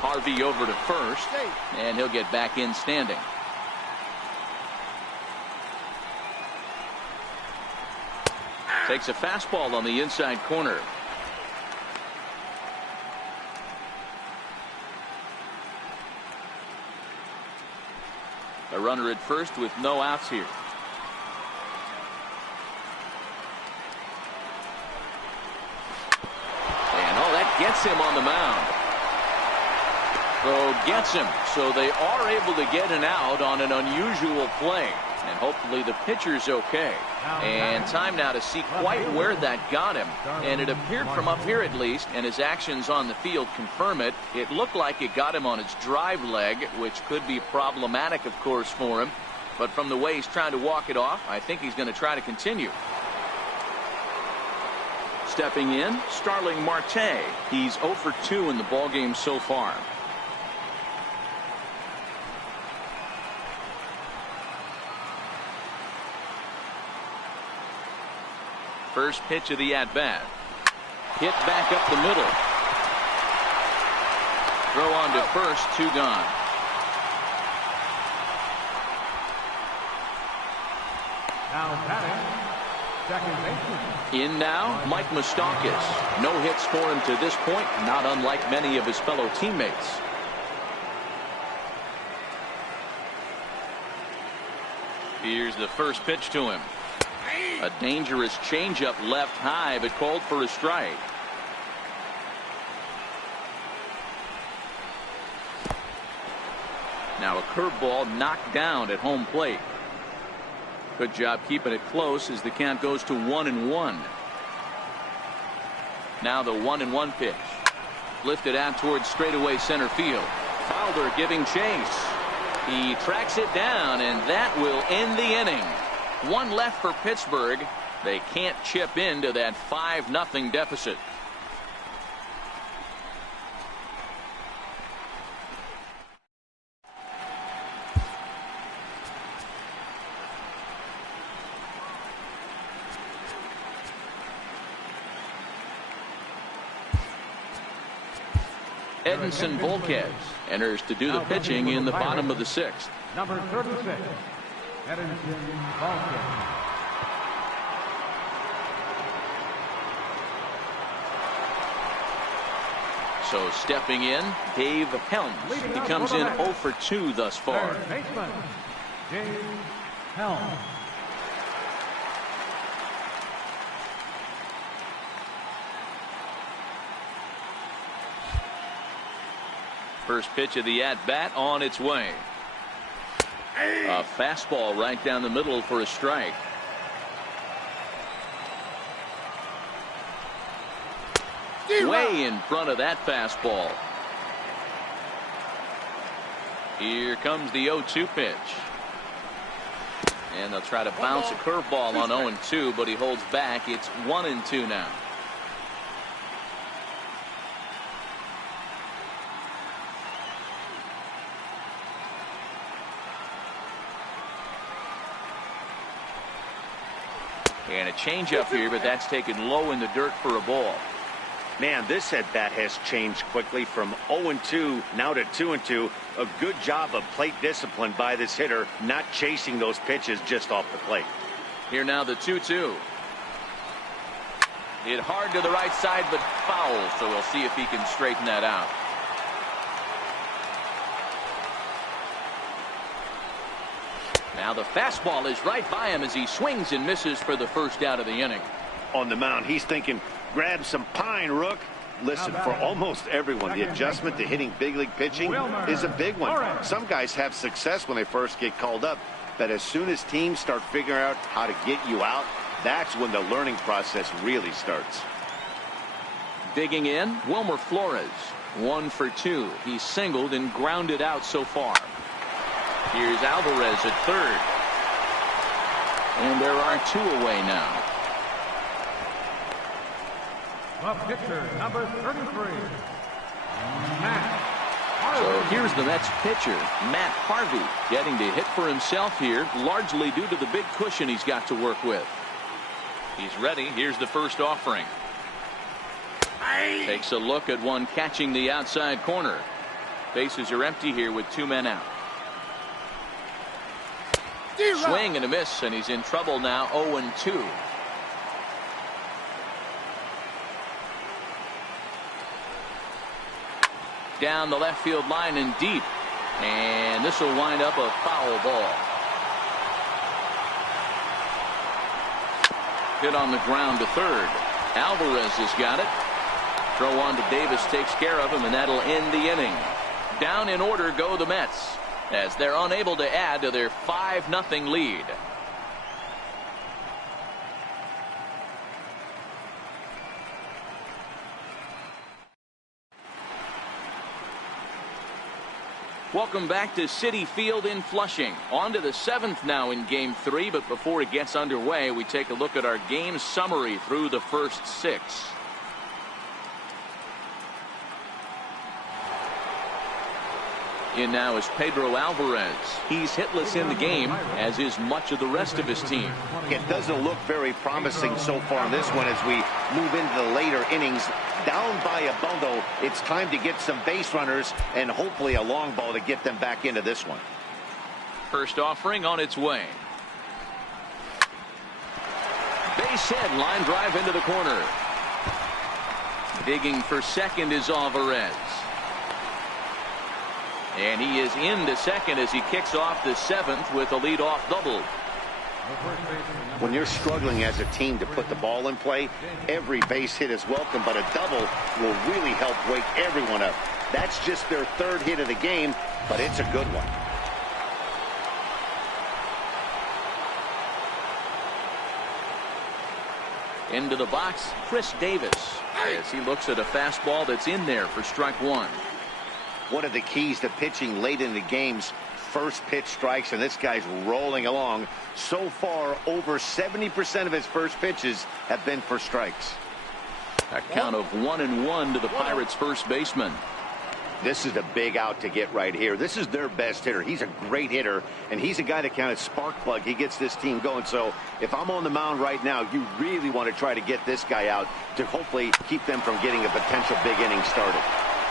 Harvey over to first, and he'll get back in standing. Takes a fastball on the inside corner. A runner at first with no outs here. And that gets him on the mound. So gets him. So they are able to get an out on an unusual play. And hopefully the pitcher's okay. And time now to see quite where that got him. And it appeared from up here at least, and his actions on the field confirm it. It looked like it got him on his drive leg, which could be problematic, of course, for him. But from the way he's trying to walk it off, I think he's going to try to continue. Stepping in, Starling Marte. He's 0 for 2 in the ballgame so far. First pitch of the at-bat. Hit back up the middle. Throw on to first, 2 gone. Now batting, second baseman. In now, Mike Moustakas. No hits for him to this point, not unlike many of his fellow teammates. Here's the first pitch to him. A dangerous changeup left high, but called for a strike. Now a curveball knocked down at home plate. Good job keeping it close as the count goes to 1-1. Now the 1-1 pitch. Lifted out towards straightaway center field. Fowler giving chase. He tracks it down, and that will end the inning. 1 left for Pittsburgh. They can't chip into that 5-0 deficit. Edinson Volquez enters to do the pitching in the bottom of the 6th. Number 36, Edinson Volquez. So stepping in, Dave Helms. He comes in 0 for 2 thus far. Third baseman, Dave Helms. First pitch of the at-bat on its way. A fastball right down the middle for a strike. Way in front of that fastball. Here comes the 0-2 pitch. And they'll try to bounce a curveball on 0-2, but he holds back. It's 1-2 now. And a changeup here, but that's taken low in the dirt for a ball. Man, this at bat has changed quickly from 0-2 now to 2-2. A good job of plate discipline by this hitter, not chasing those pitches just off the plate. Here now the 2-2. Hit hard to the right side, but foul, so we'll see if he can straighten that out. Now the fastball is right by him as he swings and misses for the first out of the inning. On the mound, he's thinking, grab some pine, Rook. Listen, for almost everyone, the adjustment to hitting big league pitching is a big one. Some guys have success when they first get called up, but as soon as teams start figuring out how to get you out, that's when the learning process really starts. Digging in, Wilmer Flores. 1 for 2. He's singled and grounded out so far. Here's Alvarez at third. And there are 2 away now. The pitcher, number 33, Matt So Harvey. here's the Mets pitcher, Matt Harvey, getting to hit for himself here, largely due to the big cushion he's got to work with. He's ready. Here's the first offering. Takes a look at one catching the outside corner. Bases are empty here with 2 men out. Swing and a miss, and he's in trouble now. 0-2. Down the left field line and deep, and this will wind up a foul ball. Hit on the ground to third. Alvarez has got it. Throw on to Davis takes care of him, and that'll end the inning. Down in order go the Mets as they're unable to add to their 5-0 lead. Welcome back to Citi Field in Flushing. On to the 7th now in Game 3, but before it gets underway, we take a look at our game summary through the first 6. In now is Pedro Alvarez. He's hitless in the game, as is much of the rest of his team. It doesn't look very promising so far in this one as we move into the later innings. Down by a bundle, it's time to get some base runners and hopefully a long ball to get them back into this one. First offering on its way. Base hit, line drive into the corner. Digging for second is Alvarez. And he is into second as he kicks off the 7th with a leadoff double. When you're struggling as a team to put the ball in play, every base hit is welcome, but a double will really help wake everyone up. That's just their 3rd hit of the game, but it's a good one. Into the box, Chris Davis, as he looks at a fastball that's in there for strike 1. One of the keys to pitching late in the game's first pitch strikes, and this guy's rolling along. So far, over 70% of his first pitches have been for strikes. A count of 1-1 to the Pirates' first baseman. This is a big out to get right here. This is their best hitter. He's a great hitter, and he's a guy that kind of spark plug. He gets this team going. So if I'm on the mound right now, you really want to try to get this guy out to hopefully keep them from getting a potential big inning started.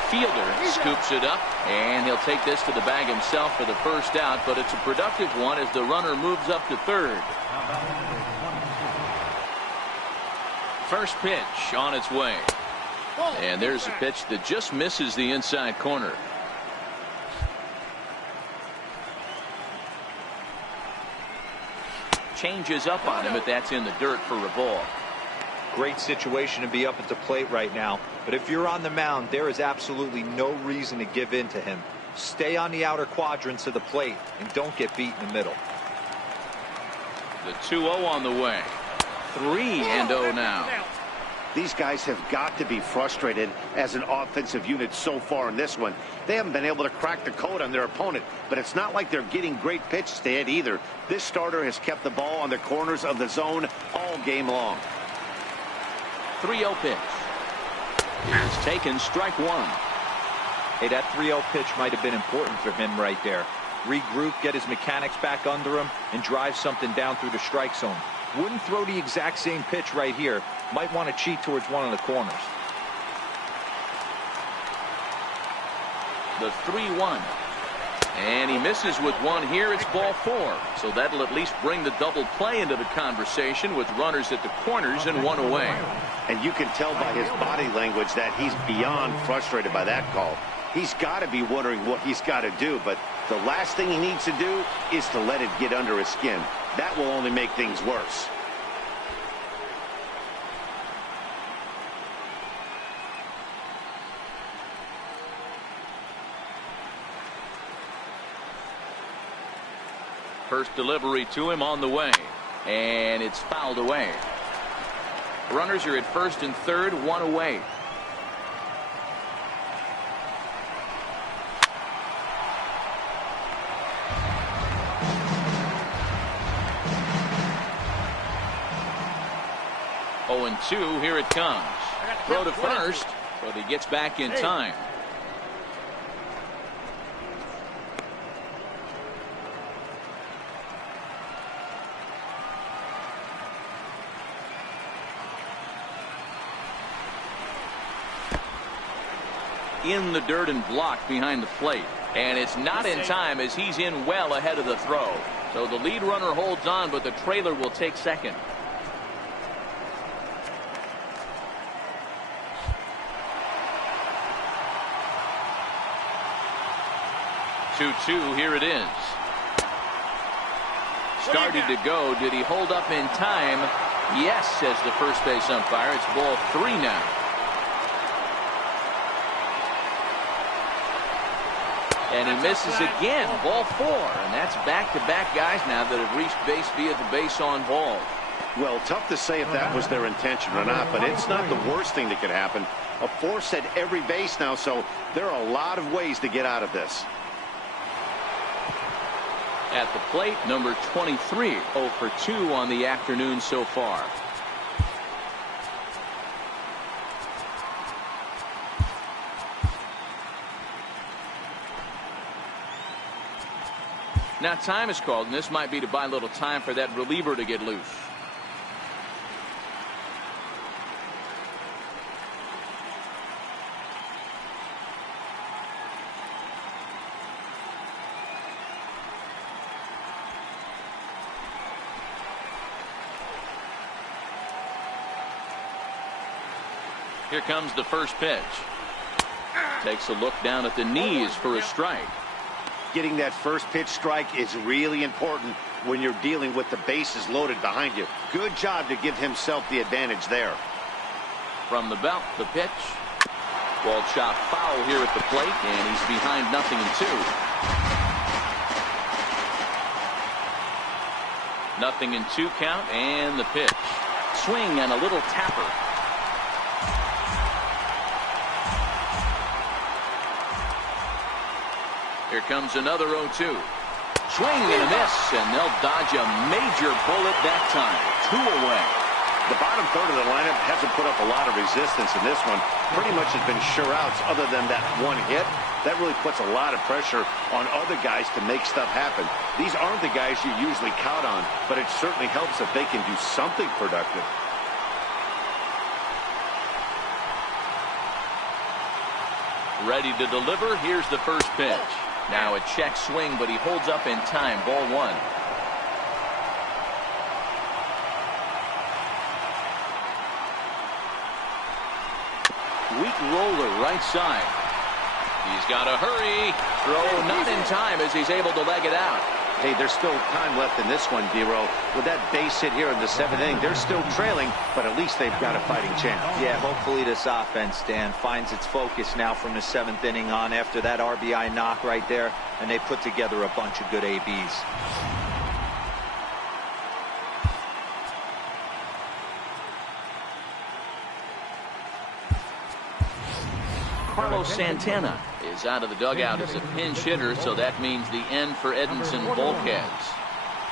Fielder scoops it up, and he'll take this to the bag himself for the first out, but it's a productive one as the runner moves up to third. First pitch on its way. And there's a pitch that just misses the inside corner. Changes up on him, but that's in the dirt for a ball. Great situation to be up at the plate right now, but if you're on the mound, there is absolutely no reason to give in to him. Stay on the outer quadrants of the plate and don't get beat in the middle. The 2-0 on the way. 3-0 now. These guys have got to be frustrated as an offensive unit so far in this one. They haven't been able to crack the code on their opponent, but it's not like they're getting great pitches to hit either. This starter has kept the ball on the corners of the zone all game long. 3-0 pitch. It's taken, strike 1. Hey, that 3-0 pitch might have been important for him right there. Regroup, get his mechanics back under him, and drive something down through the strike zone. Wouldn't throw the exact same pitch right here. Might want to cheat towards one of the corners. The 3-1. And he misses with one here. It's ball 4. So that'll at least bring the double play into the conversation with runners at the corners and one away. And you can tell by his body language that he's beyond frustrated by that call. He's got to be wondering what he's got to do, but the last thing he needs to do is to let it get under his skin. That will only make things worse. First delivery to him on the way, and it's fouled away. Runners are at first and third, one away. Oh, and 2, here it comes. Throw to first, but he gets back in time. In the dirt and blocked behind the plate, and it's not in time as he's in well ahead of the throw. So the lead runner holds on, but the trailer will take second. 2-2, here it is. Started to go. Did he hold up in time? Yes, says the first base umpire. It's ball 3 now. And he misses again. Ball 4. And that's back-to-back guys now that have reached base via the base on ball. Well, tough to say if that was their intention or not, but it's not the worst thing that could happen. A force at every base now, so there are a lot of ways to get out of this. At the plate, number 23, 0 for 2 on the afternoon so far. Now time is called, and this might be to buy a little time for that reliever to get loose. Here comes the first pitch. Takes a look down at the knees for a strike. Getting that first pitch strike is really important when you're dealing with the bases loaded behind you. Good job to give himself the advantage there. From the belt, the pitch. Ball chopped foul here at the plate, and he's behind 0-2. 0-2 count, and the pitch. Swing and a little tapper. Here comes another 0-2. Swing and a miss, and they'll dodge a major bullet that time. 2 away. The bottom third of the lineup hasn't put up a lot of resistance in this one. Pretty much has been sure outs other than that one hit. That really puts a lot of pressure on other guys to make stuff happen. These aren't the guys you usually count on, but it certainly helps if they can do something productive. Ready to deliver. Here's the first pitch. Now a check swing, but he holds up in time. Ball 1. Weak roller right side. He's got to hurry. Throw not in time as he's able to leg it out. Hey, there's still time left in this one, D-Row. With that base hit here in the 7th inning, they're still trailing, but at least they've got a fighting chance. Yeah, hopefully this offense, Dan, finds its focus now from the 7th inning on after that RBI knock right there, and they put together a bunch of good ABs. Carlos Santana is out of the dugout as a pinch hitter, so that means the end for Edinson Volquez.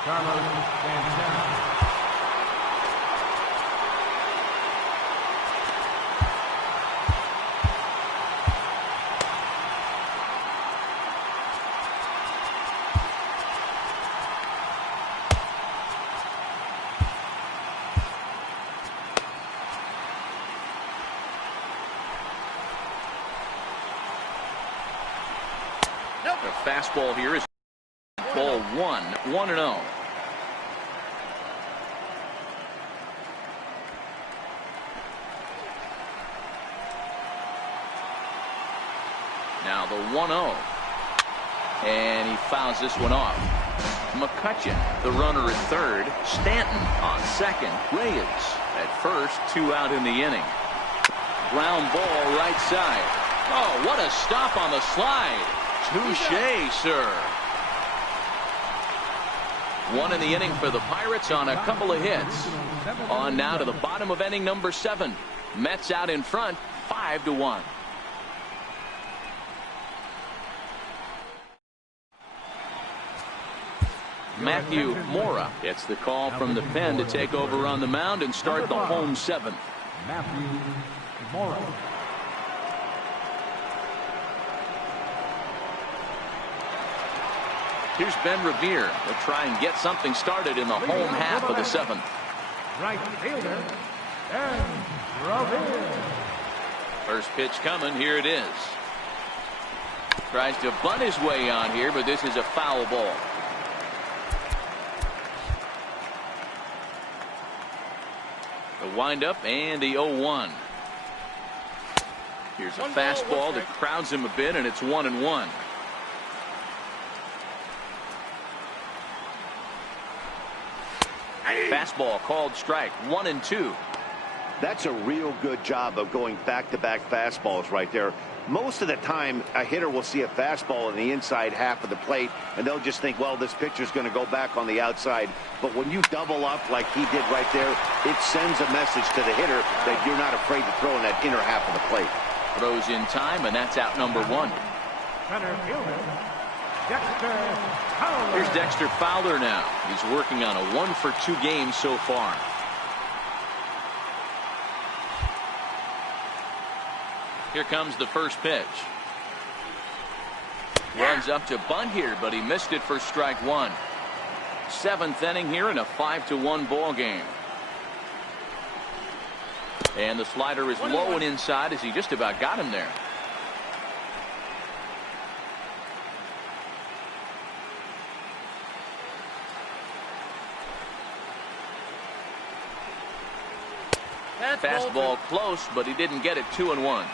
Carlos Santana. The fastball here is ball 1, 1-0. Now the 1-0. And he fouls this one off. McCutcheon, the runner at third. Stanton on second. Reyes at first. 2 out in the inning. Ground ball right side. Oh, what a stop on the slide. Touche, sir. 1 in the inning for the Pirates on a couple of hits. On now to the bottom of inning number 7. Mets out in front, 5-1. Matthew Mora gets the call from the pen to take over on the mound and start the home 7th. Matthew Mora. Here's Ben Revere to try and get something started in the home half of the 7th. Right fielder, Ben Revere. First pitch coming. Here it is. Tries to bunt his way on here, but this is a foul ball. The windup and the 0-1. Here's a fastball that crowds him a bit, and it's 1-1. Fastball called strike. 1-2. That's a real good job of going back-to-back fastballs right there. Most of the time, a hitter will see a fastball in the inside half of the plate, and they'll just think, well, this pitcher's going to go back on the outside. But when you double up like he did right there, it sends a message to the hitter that you're not afraid to throw in that inner half of the plate. Throws in time, and that's out number 1. Center fielder, Dexter Fowler. Here's Dexter Fowler now. He's working on a 1-for-2 game so far. Here comes the first pitch. Runs up to bunt here, but he missed it for strike 1. 7th inning here in a 5-1 ball game. And the slider is low and inside as he just about got him there. Fastball close, but he didn't get it. 2-1.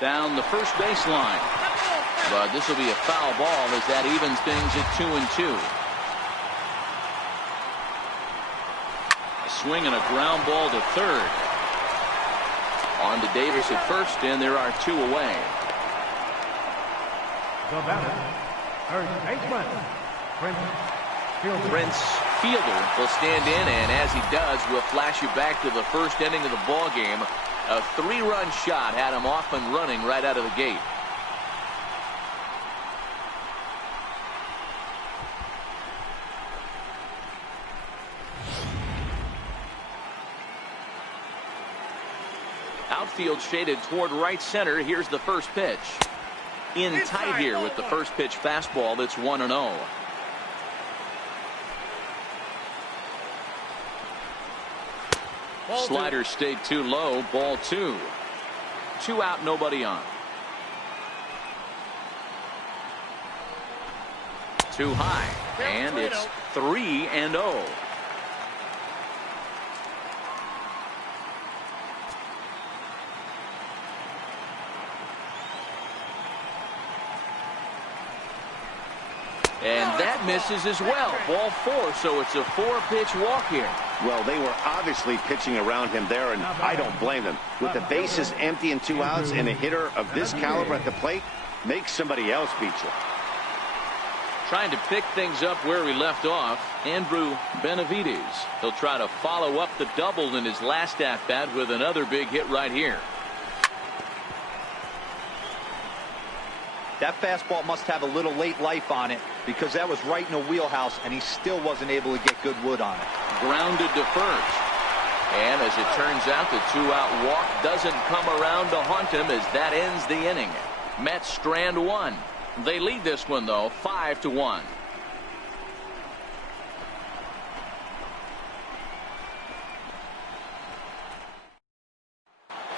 Down the first baseline. But this will be a foul ball as that evens things at 2-2. A swing and a ground ball to third. On to Davis at first, and there are 2 away. The batter, third baseman, Prince Fielder will stand in, and as he does, we'll flash you back to the first inning of the ball game. A 3-run shot had him off and running right out of the gate. Outfield shaded toward right center. Here's the first pitch. In tight here with the first pitch fastball. That's 1-0. Slider stayed too low. Ball 2. 2 out, nobody on. Too high, and it's 3-0. And that misses as well. Ball 4, so it's a 4-pitch walk here. Well, they were obviously pitching around him there, and I don't blame them. With the bases empty and 2 outs, and a hitter of this caliber at the plate, makes somebody else beat you. Trying to pick things up where we left off, Andrew Benavides. He'll try to follow up the double in his last at-bat with another big hit right here. That fastball must have a little late life on it because that was right in the wheelhouse, and he still wasn't able to get good wood on it. Grounded to first. And as it turns out, the 2-out walk doesn't come around to haunt him as that ends the inning. Mets strand 1. They lead this one, though, 5-1.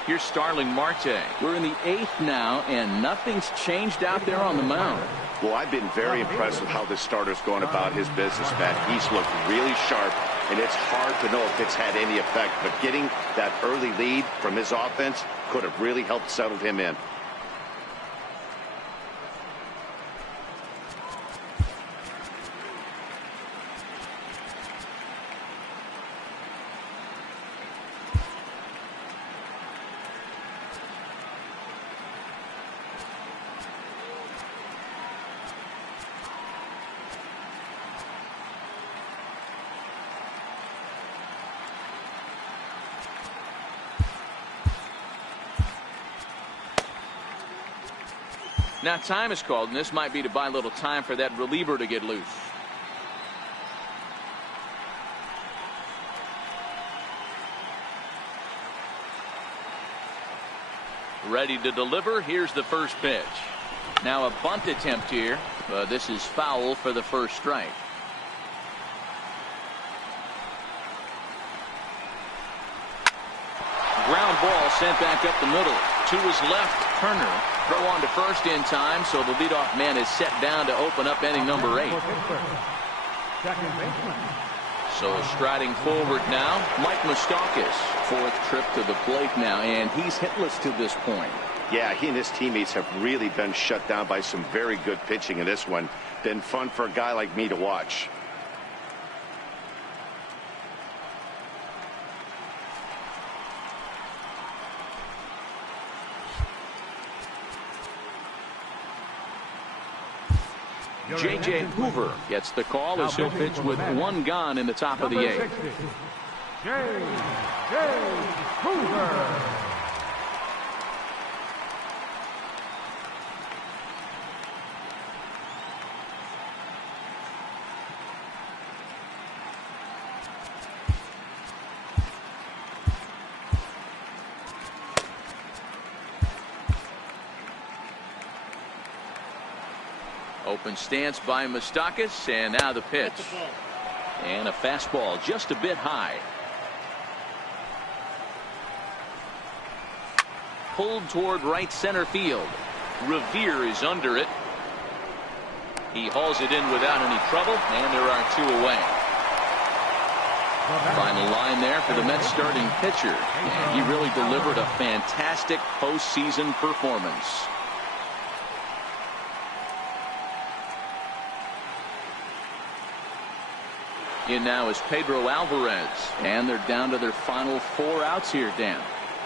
Here's Starling Marte. We're in the 8th now, and nothing's changed out there on the mound. Well, I've been very impressed with how this starter's going about his business, Matt. He's looked really sharp, and it's hard to know if it's had any effect. But getting that early lead from his offense could have really helped settle him in. Now time is called, and this might be to buy a little time for that reliever to get loose. Ready to deliver. Here's the first pitch. Now a bunt attempt here, but this is foul for the first strike. Ground ball sent back up the middle. To his left, Turner. Throw on to first in time, so the leadoff man is set down to open up inning number 8. Second baseman. So striding forward now, Mike Moustakas. 4th trip to the plate now, and he's hitless to this point. Yeah, he and his teammates have really been shut down by some very good pitching in this one. Been fun for a guy like me to watch. J.J. Hoover gets the call as he'll pitch with 1 gone in the top of the 8th. J.J. Hoover. Open stance by Moustakas, and now the pitch. And a fastball just a bit high. Pulled toward right center field. Revere is under it. He hauls it in without any trouble, and there are 2 away. Final line there for the Mets starting pitcher. And he really delivered a fantastic postseason performance. In now is Pedro Alvarez, and they're down to their final 4 outs here, Dan.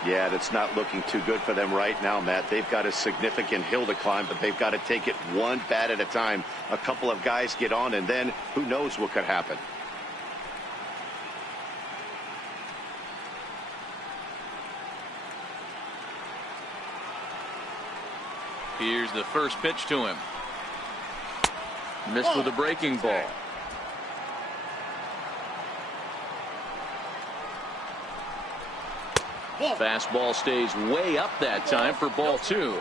Yeah, that's not looking too good for them right now, Matt. They've got a significant hill to climb, but they've got to take it one bat at a time. A couple of guys get on, and then who knows what could happen. Here's the first pitch to him. Missed with a breaking ball. Fastball stays way up that time for ball 2.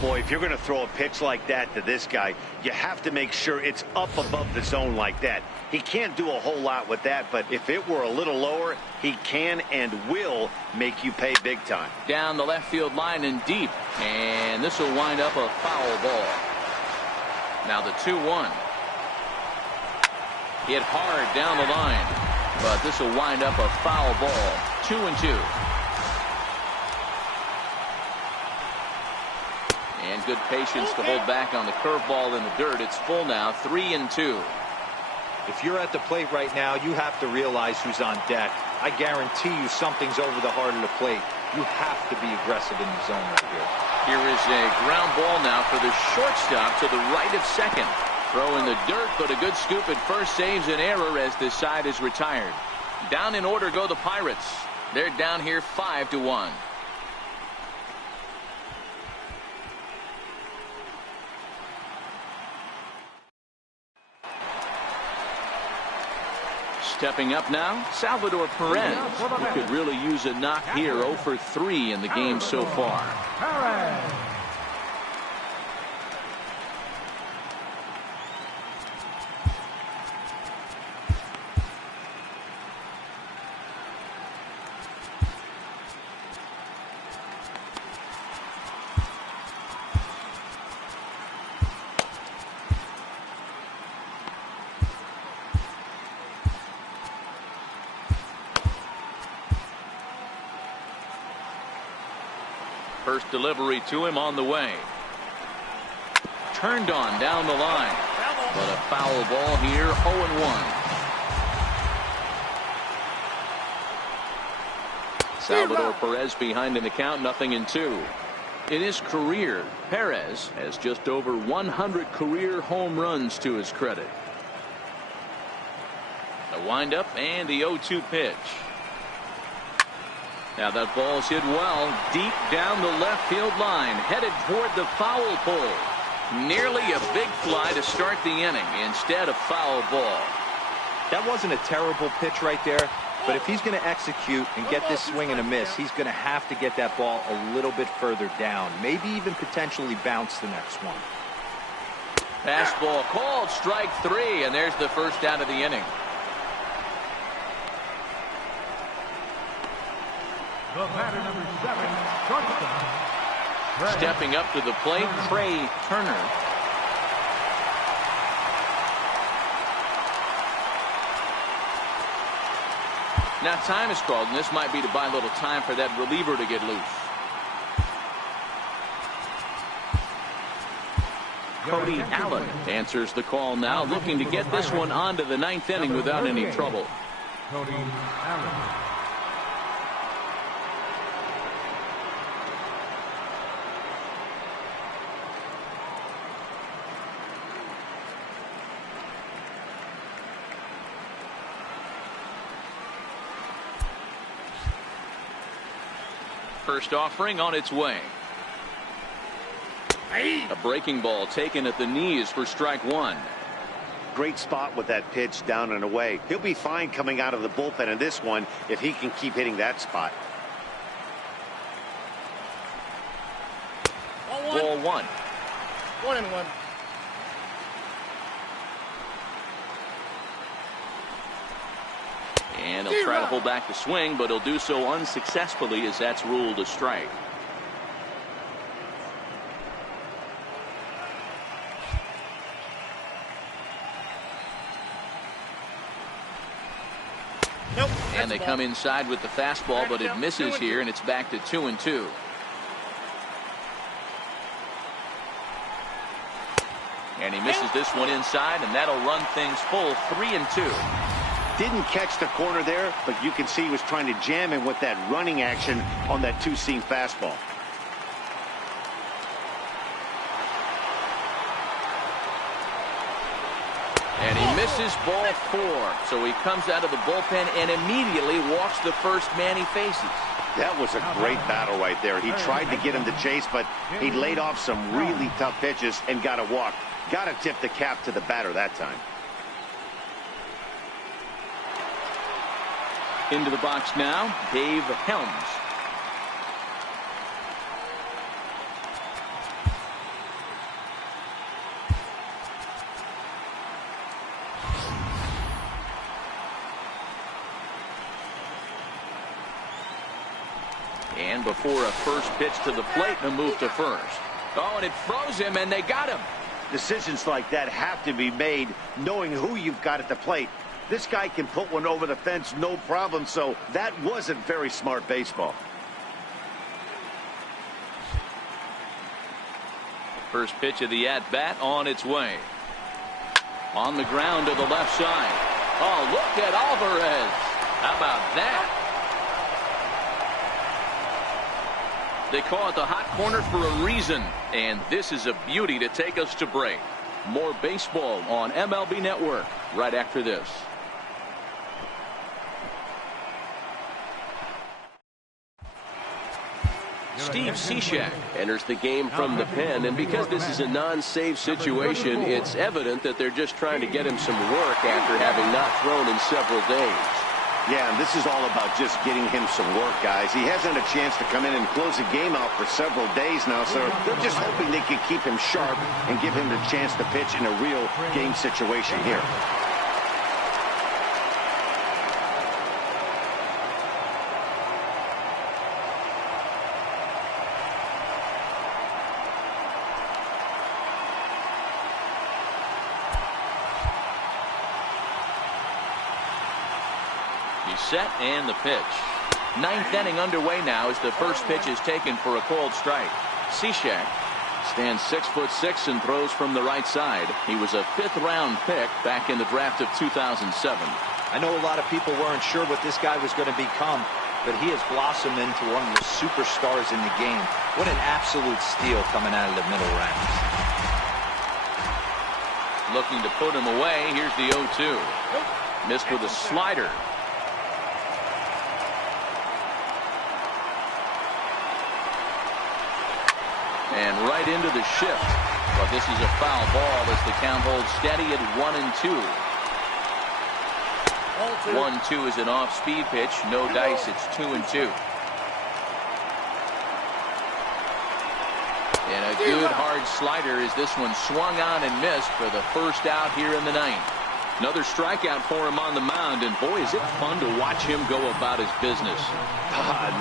Boy, if you're going to throw a pitch like that to this guy, you have to make sure it's up above the zone like that. He can't do a whole lot with that, but if it were a little lower, he can and will make you pay big time. Down the left field line and deep, and this will wind up a foul ball. Now the 2-1. Hit hard down the line, but this will wind up a foul ball. 2-2. And good patience to hold back on the curveball in the dirt. It's full now, 3-2. If you're at the plate right now, you have to realize who's on deck. I guarantee you something's over the heart of the plate. You have to be aggressive in the zone right here. Here is a ground ball now for the shortstop to the right of second. Throw in the dirt, but a good scoop at first saves an error as this side is retired. Down in order go the Pirates. They're down here 5-1. Stepping up now, Salvador Perez. He could really use a knock here. 0 for 3 in the game so far. First delivery to him on the way. Turned on down the line. But a foul ball here, 0-1. Salvador Perez behind in the count, 0-2. In his career, Perez has just over 100 career home runs to his credit. The windup and the 0-2 pitch. Now that ball's hit well deep down the left field line, headed toward the foul pole. Nearly a big fly to start the inning instead of foul ball. That wasn't a terrible pitch right there, but if he's going to execute and get this swing and a miss, he's going to have to get that ball a little bit further down, maybe even potentially bounce the next one. Fastball called, strike 3, and there's the first out of the inning. The batter, number 7, shortstop. Stepping up to the plate, Trey Turner. Now time is called, and this might be to buy a little time for that reliever to get loose. Cody Allen answers the call now, looking to get this one onto the 9th inning without any trouble. Cody Allen. First offering on its way. A breaking ball taken at the knees for strike 1. Great spot with that pitch down and away. He'll be fine coming out of the bullpen in this one if he can keep hitting that spot. Ball 1. 1-1. And he'll try to hold back the swing, but he'll do so unsuccessfully as that's ruled a strike. Nope. And they come inside with the fastball, but it misses here, and it's back to 2-2. And he misses this one inside, and that'll run things full 3-2. Didn't catch the corner there, but you can see he was trying to jam him with that running action on that two-seam fastball. And he misses ball 4. So he comes out of the bullpen and immediately walks the first man he faces. That was a great battle right there. He tried to get him to chase, but he laid off some really tough pitches and got a walk. Got to tip the cap to the batter that time. Into the box now, Dave Helms. And before a first pitch to the plate, a move to first. Oh, and it froze him, and they got him. Decisions like that have to be made knowing who you've got at the plate. This guy can put one over the fence, no problem, so that wasn't very smart baseball. First pitch of the at-bat on its way. On the ground to the left side. Oh, look at Alvarez. How about that? They call it the hot corner for a reason, and this is a beauty to take us to break. More baseball on MLB Network right after this. Steve Cishek Enters the game from the pen, and because this is a non-save situation, it's evident that they're just trying to get him some work after having not thrown in several days. Yeah, and this is all about just getting him some work, guys. He hasn't a chance to come in and close the game out for several days now, so they're just hoping they can keep him sharp and give him the chance to pitch in a real game situation here. Set and the pitch. Ninth inning underway now as the first pitch is taken for a called strike. Cishek stands 6'6" and throws from the right side. He was a 5th-round pick back in the draft of 2007. I know a lot of people weren't sure what this guy was going to become, but he has blossomed into one of the superstars in the game. What an absolute steal coming out of the middle rounds. Looking to put him away. Here's the 0-2. Missed with a slider. And right into the shift. But this is a foul ball as the count holds steady at 1-2. 1-2 is an off-speed pitch. No dice. It's 2-2. And a good hard slider as this one swung on and missed for the first out here in the ninth. Another strikeout for him on the mound, and boy, is it fun to watch him go about his business.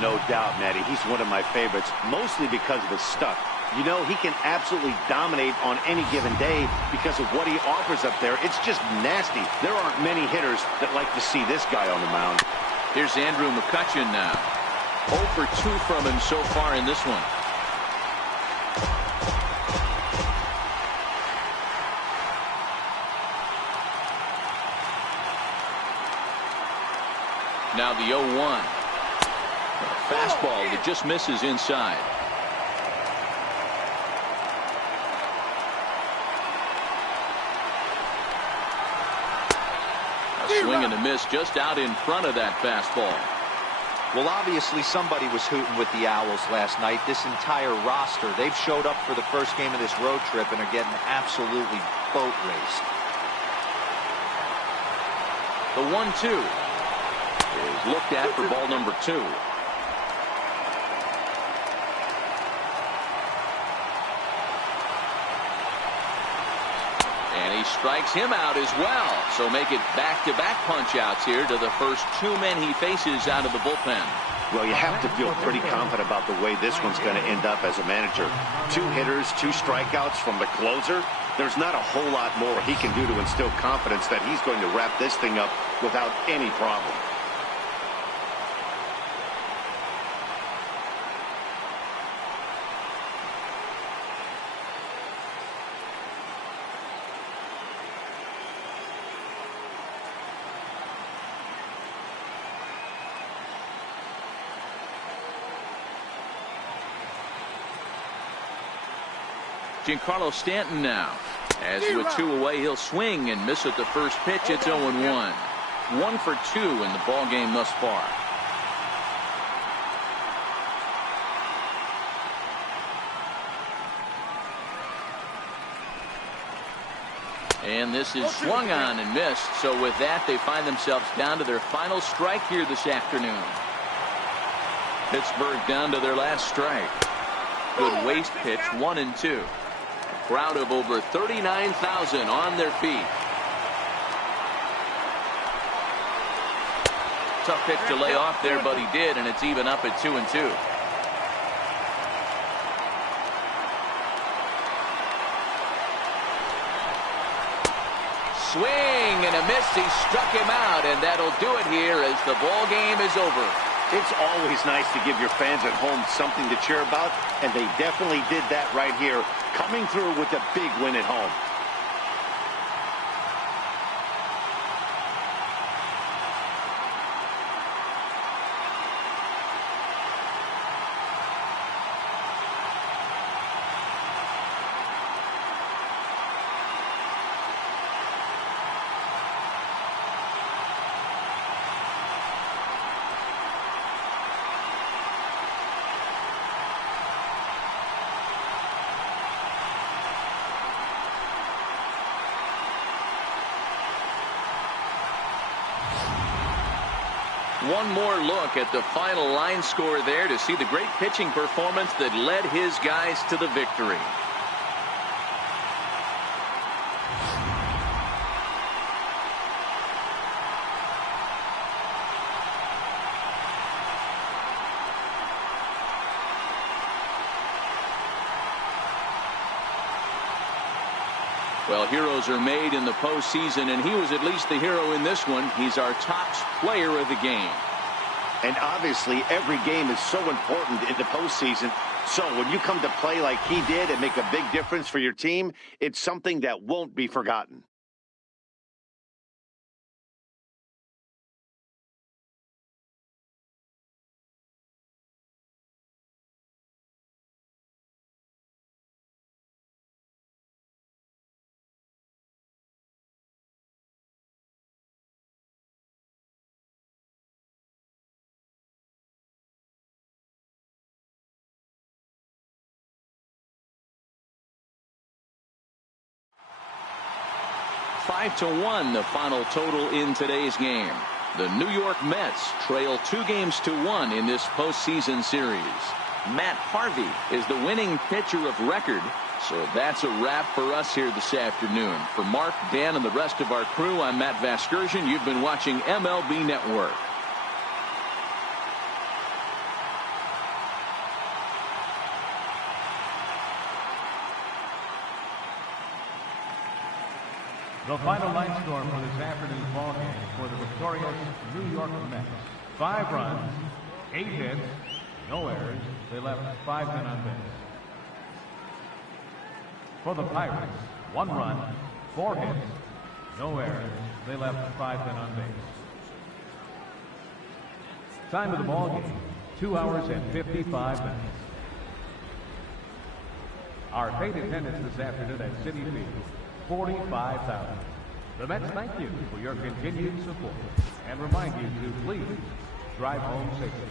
No doubt, Matty. He's one of my favorites, mostly because of his stuff. You know, he can absolutely dominate on any given day because of what he offers up there. It's just nasty. There aren't many hitters that like to see this guy on the mound. Here's Andrew McCutchen now. 0 for 2 from him so far in this one. Now the 0-1. A fastball that just misses inside. A swing and a miss just out in front of that fastball. Well, obviously somebody was hooting with the Owls last night. This entire roster, they've showed up for the first game of this road trip and are getting absolutely boat raced. The 1-2 is looked at for ball number 2. And he strikes him out as well. So make it back-to-back punch-outs here to the first 2 men he faces out of the bullpen. Well, you have to feel pretty confident about the way this one's going to end up as a manager. 2 hitters, 2 strikeouts from the closer. There's not a whole lot more he can do to instill confidence that he's going to wrap this thing up without any problem. Giancarlo Stanton now. As with 2 away, he'll swing and miss at the first pitch. It's 0-1. 1 for 2 in the ball game thus far. And this is swung on and missed. So with that, they find themselves down to their final strike here this afternoon. Pittsburgh down to their last strike. Good waste pitch, 1-2. Crowd of over 39,000 on their feet. Tough pitch to lay off there, but he did, and it's even up at 2-2. Swing and a miss. He struck him out, and that'll do it here as the ball game is over. It's always nice to give your fans at home something to cheer about, and they definitely did that right here, coming through with a big win at home. One more look at the final line score there to see the great pitching performance that led his guys to the victory. Well, heroes are made in the postseason, and he was at least the hero in this one. He's our top player of the game. And obviously, every game is so important in the postseason. So when you come to play like he did and make a big difference for your team, it's something that won't be forgotten. Five to 1, the final total in today's game. The New York Mets trail 2-1 in this postseason series. Matt Harvey is the winning pitcher of record. So that's a wrap for us here this afternoon. For Mark, Dan, and the rest of our crew, I'm Matt Vasgersian. You've been watching MLB Network. The final line score for this afternoon's ballgame for the victorious New York Mets. 5 runs, 8 hits, no errors. They left 5 men on base. For the Pirates, 1 run, 4 hits, no errors. They left 5 men on base. Time of the ballgame, 2 hours and 55 minutes. Our paid attendance this afternoon at Citi Field, 45,000. The Mets thank you for your continued support and remind you to please drive home safely.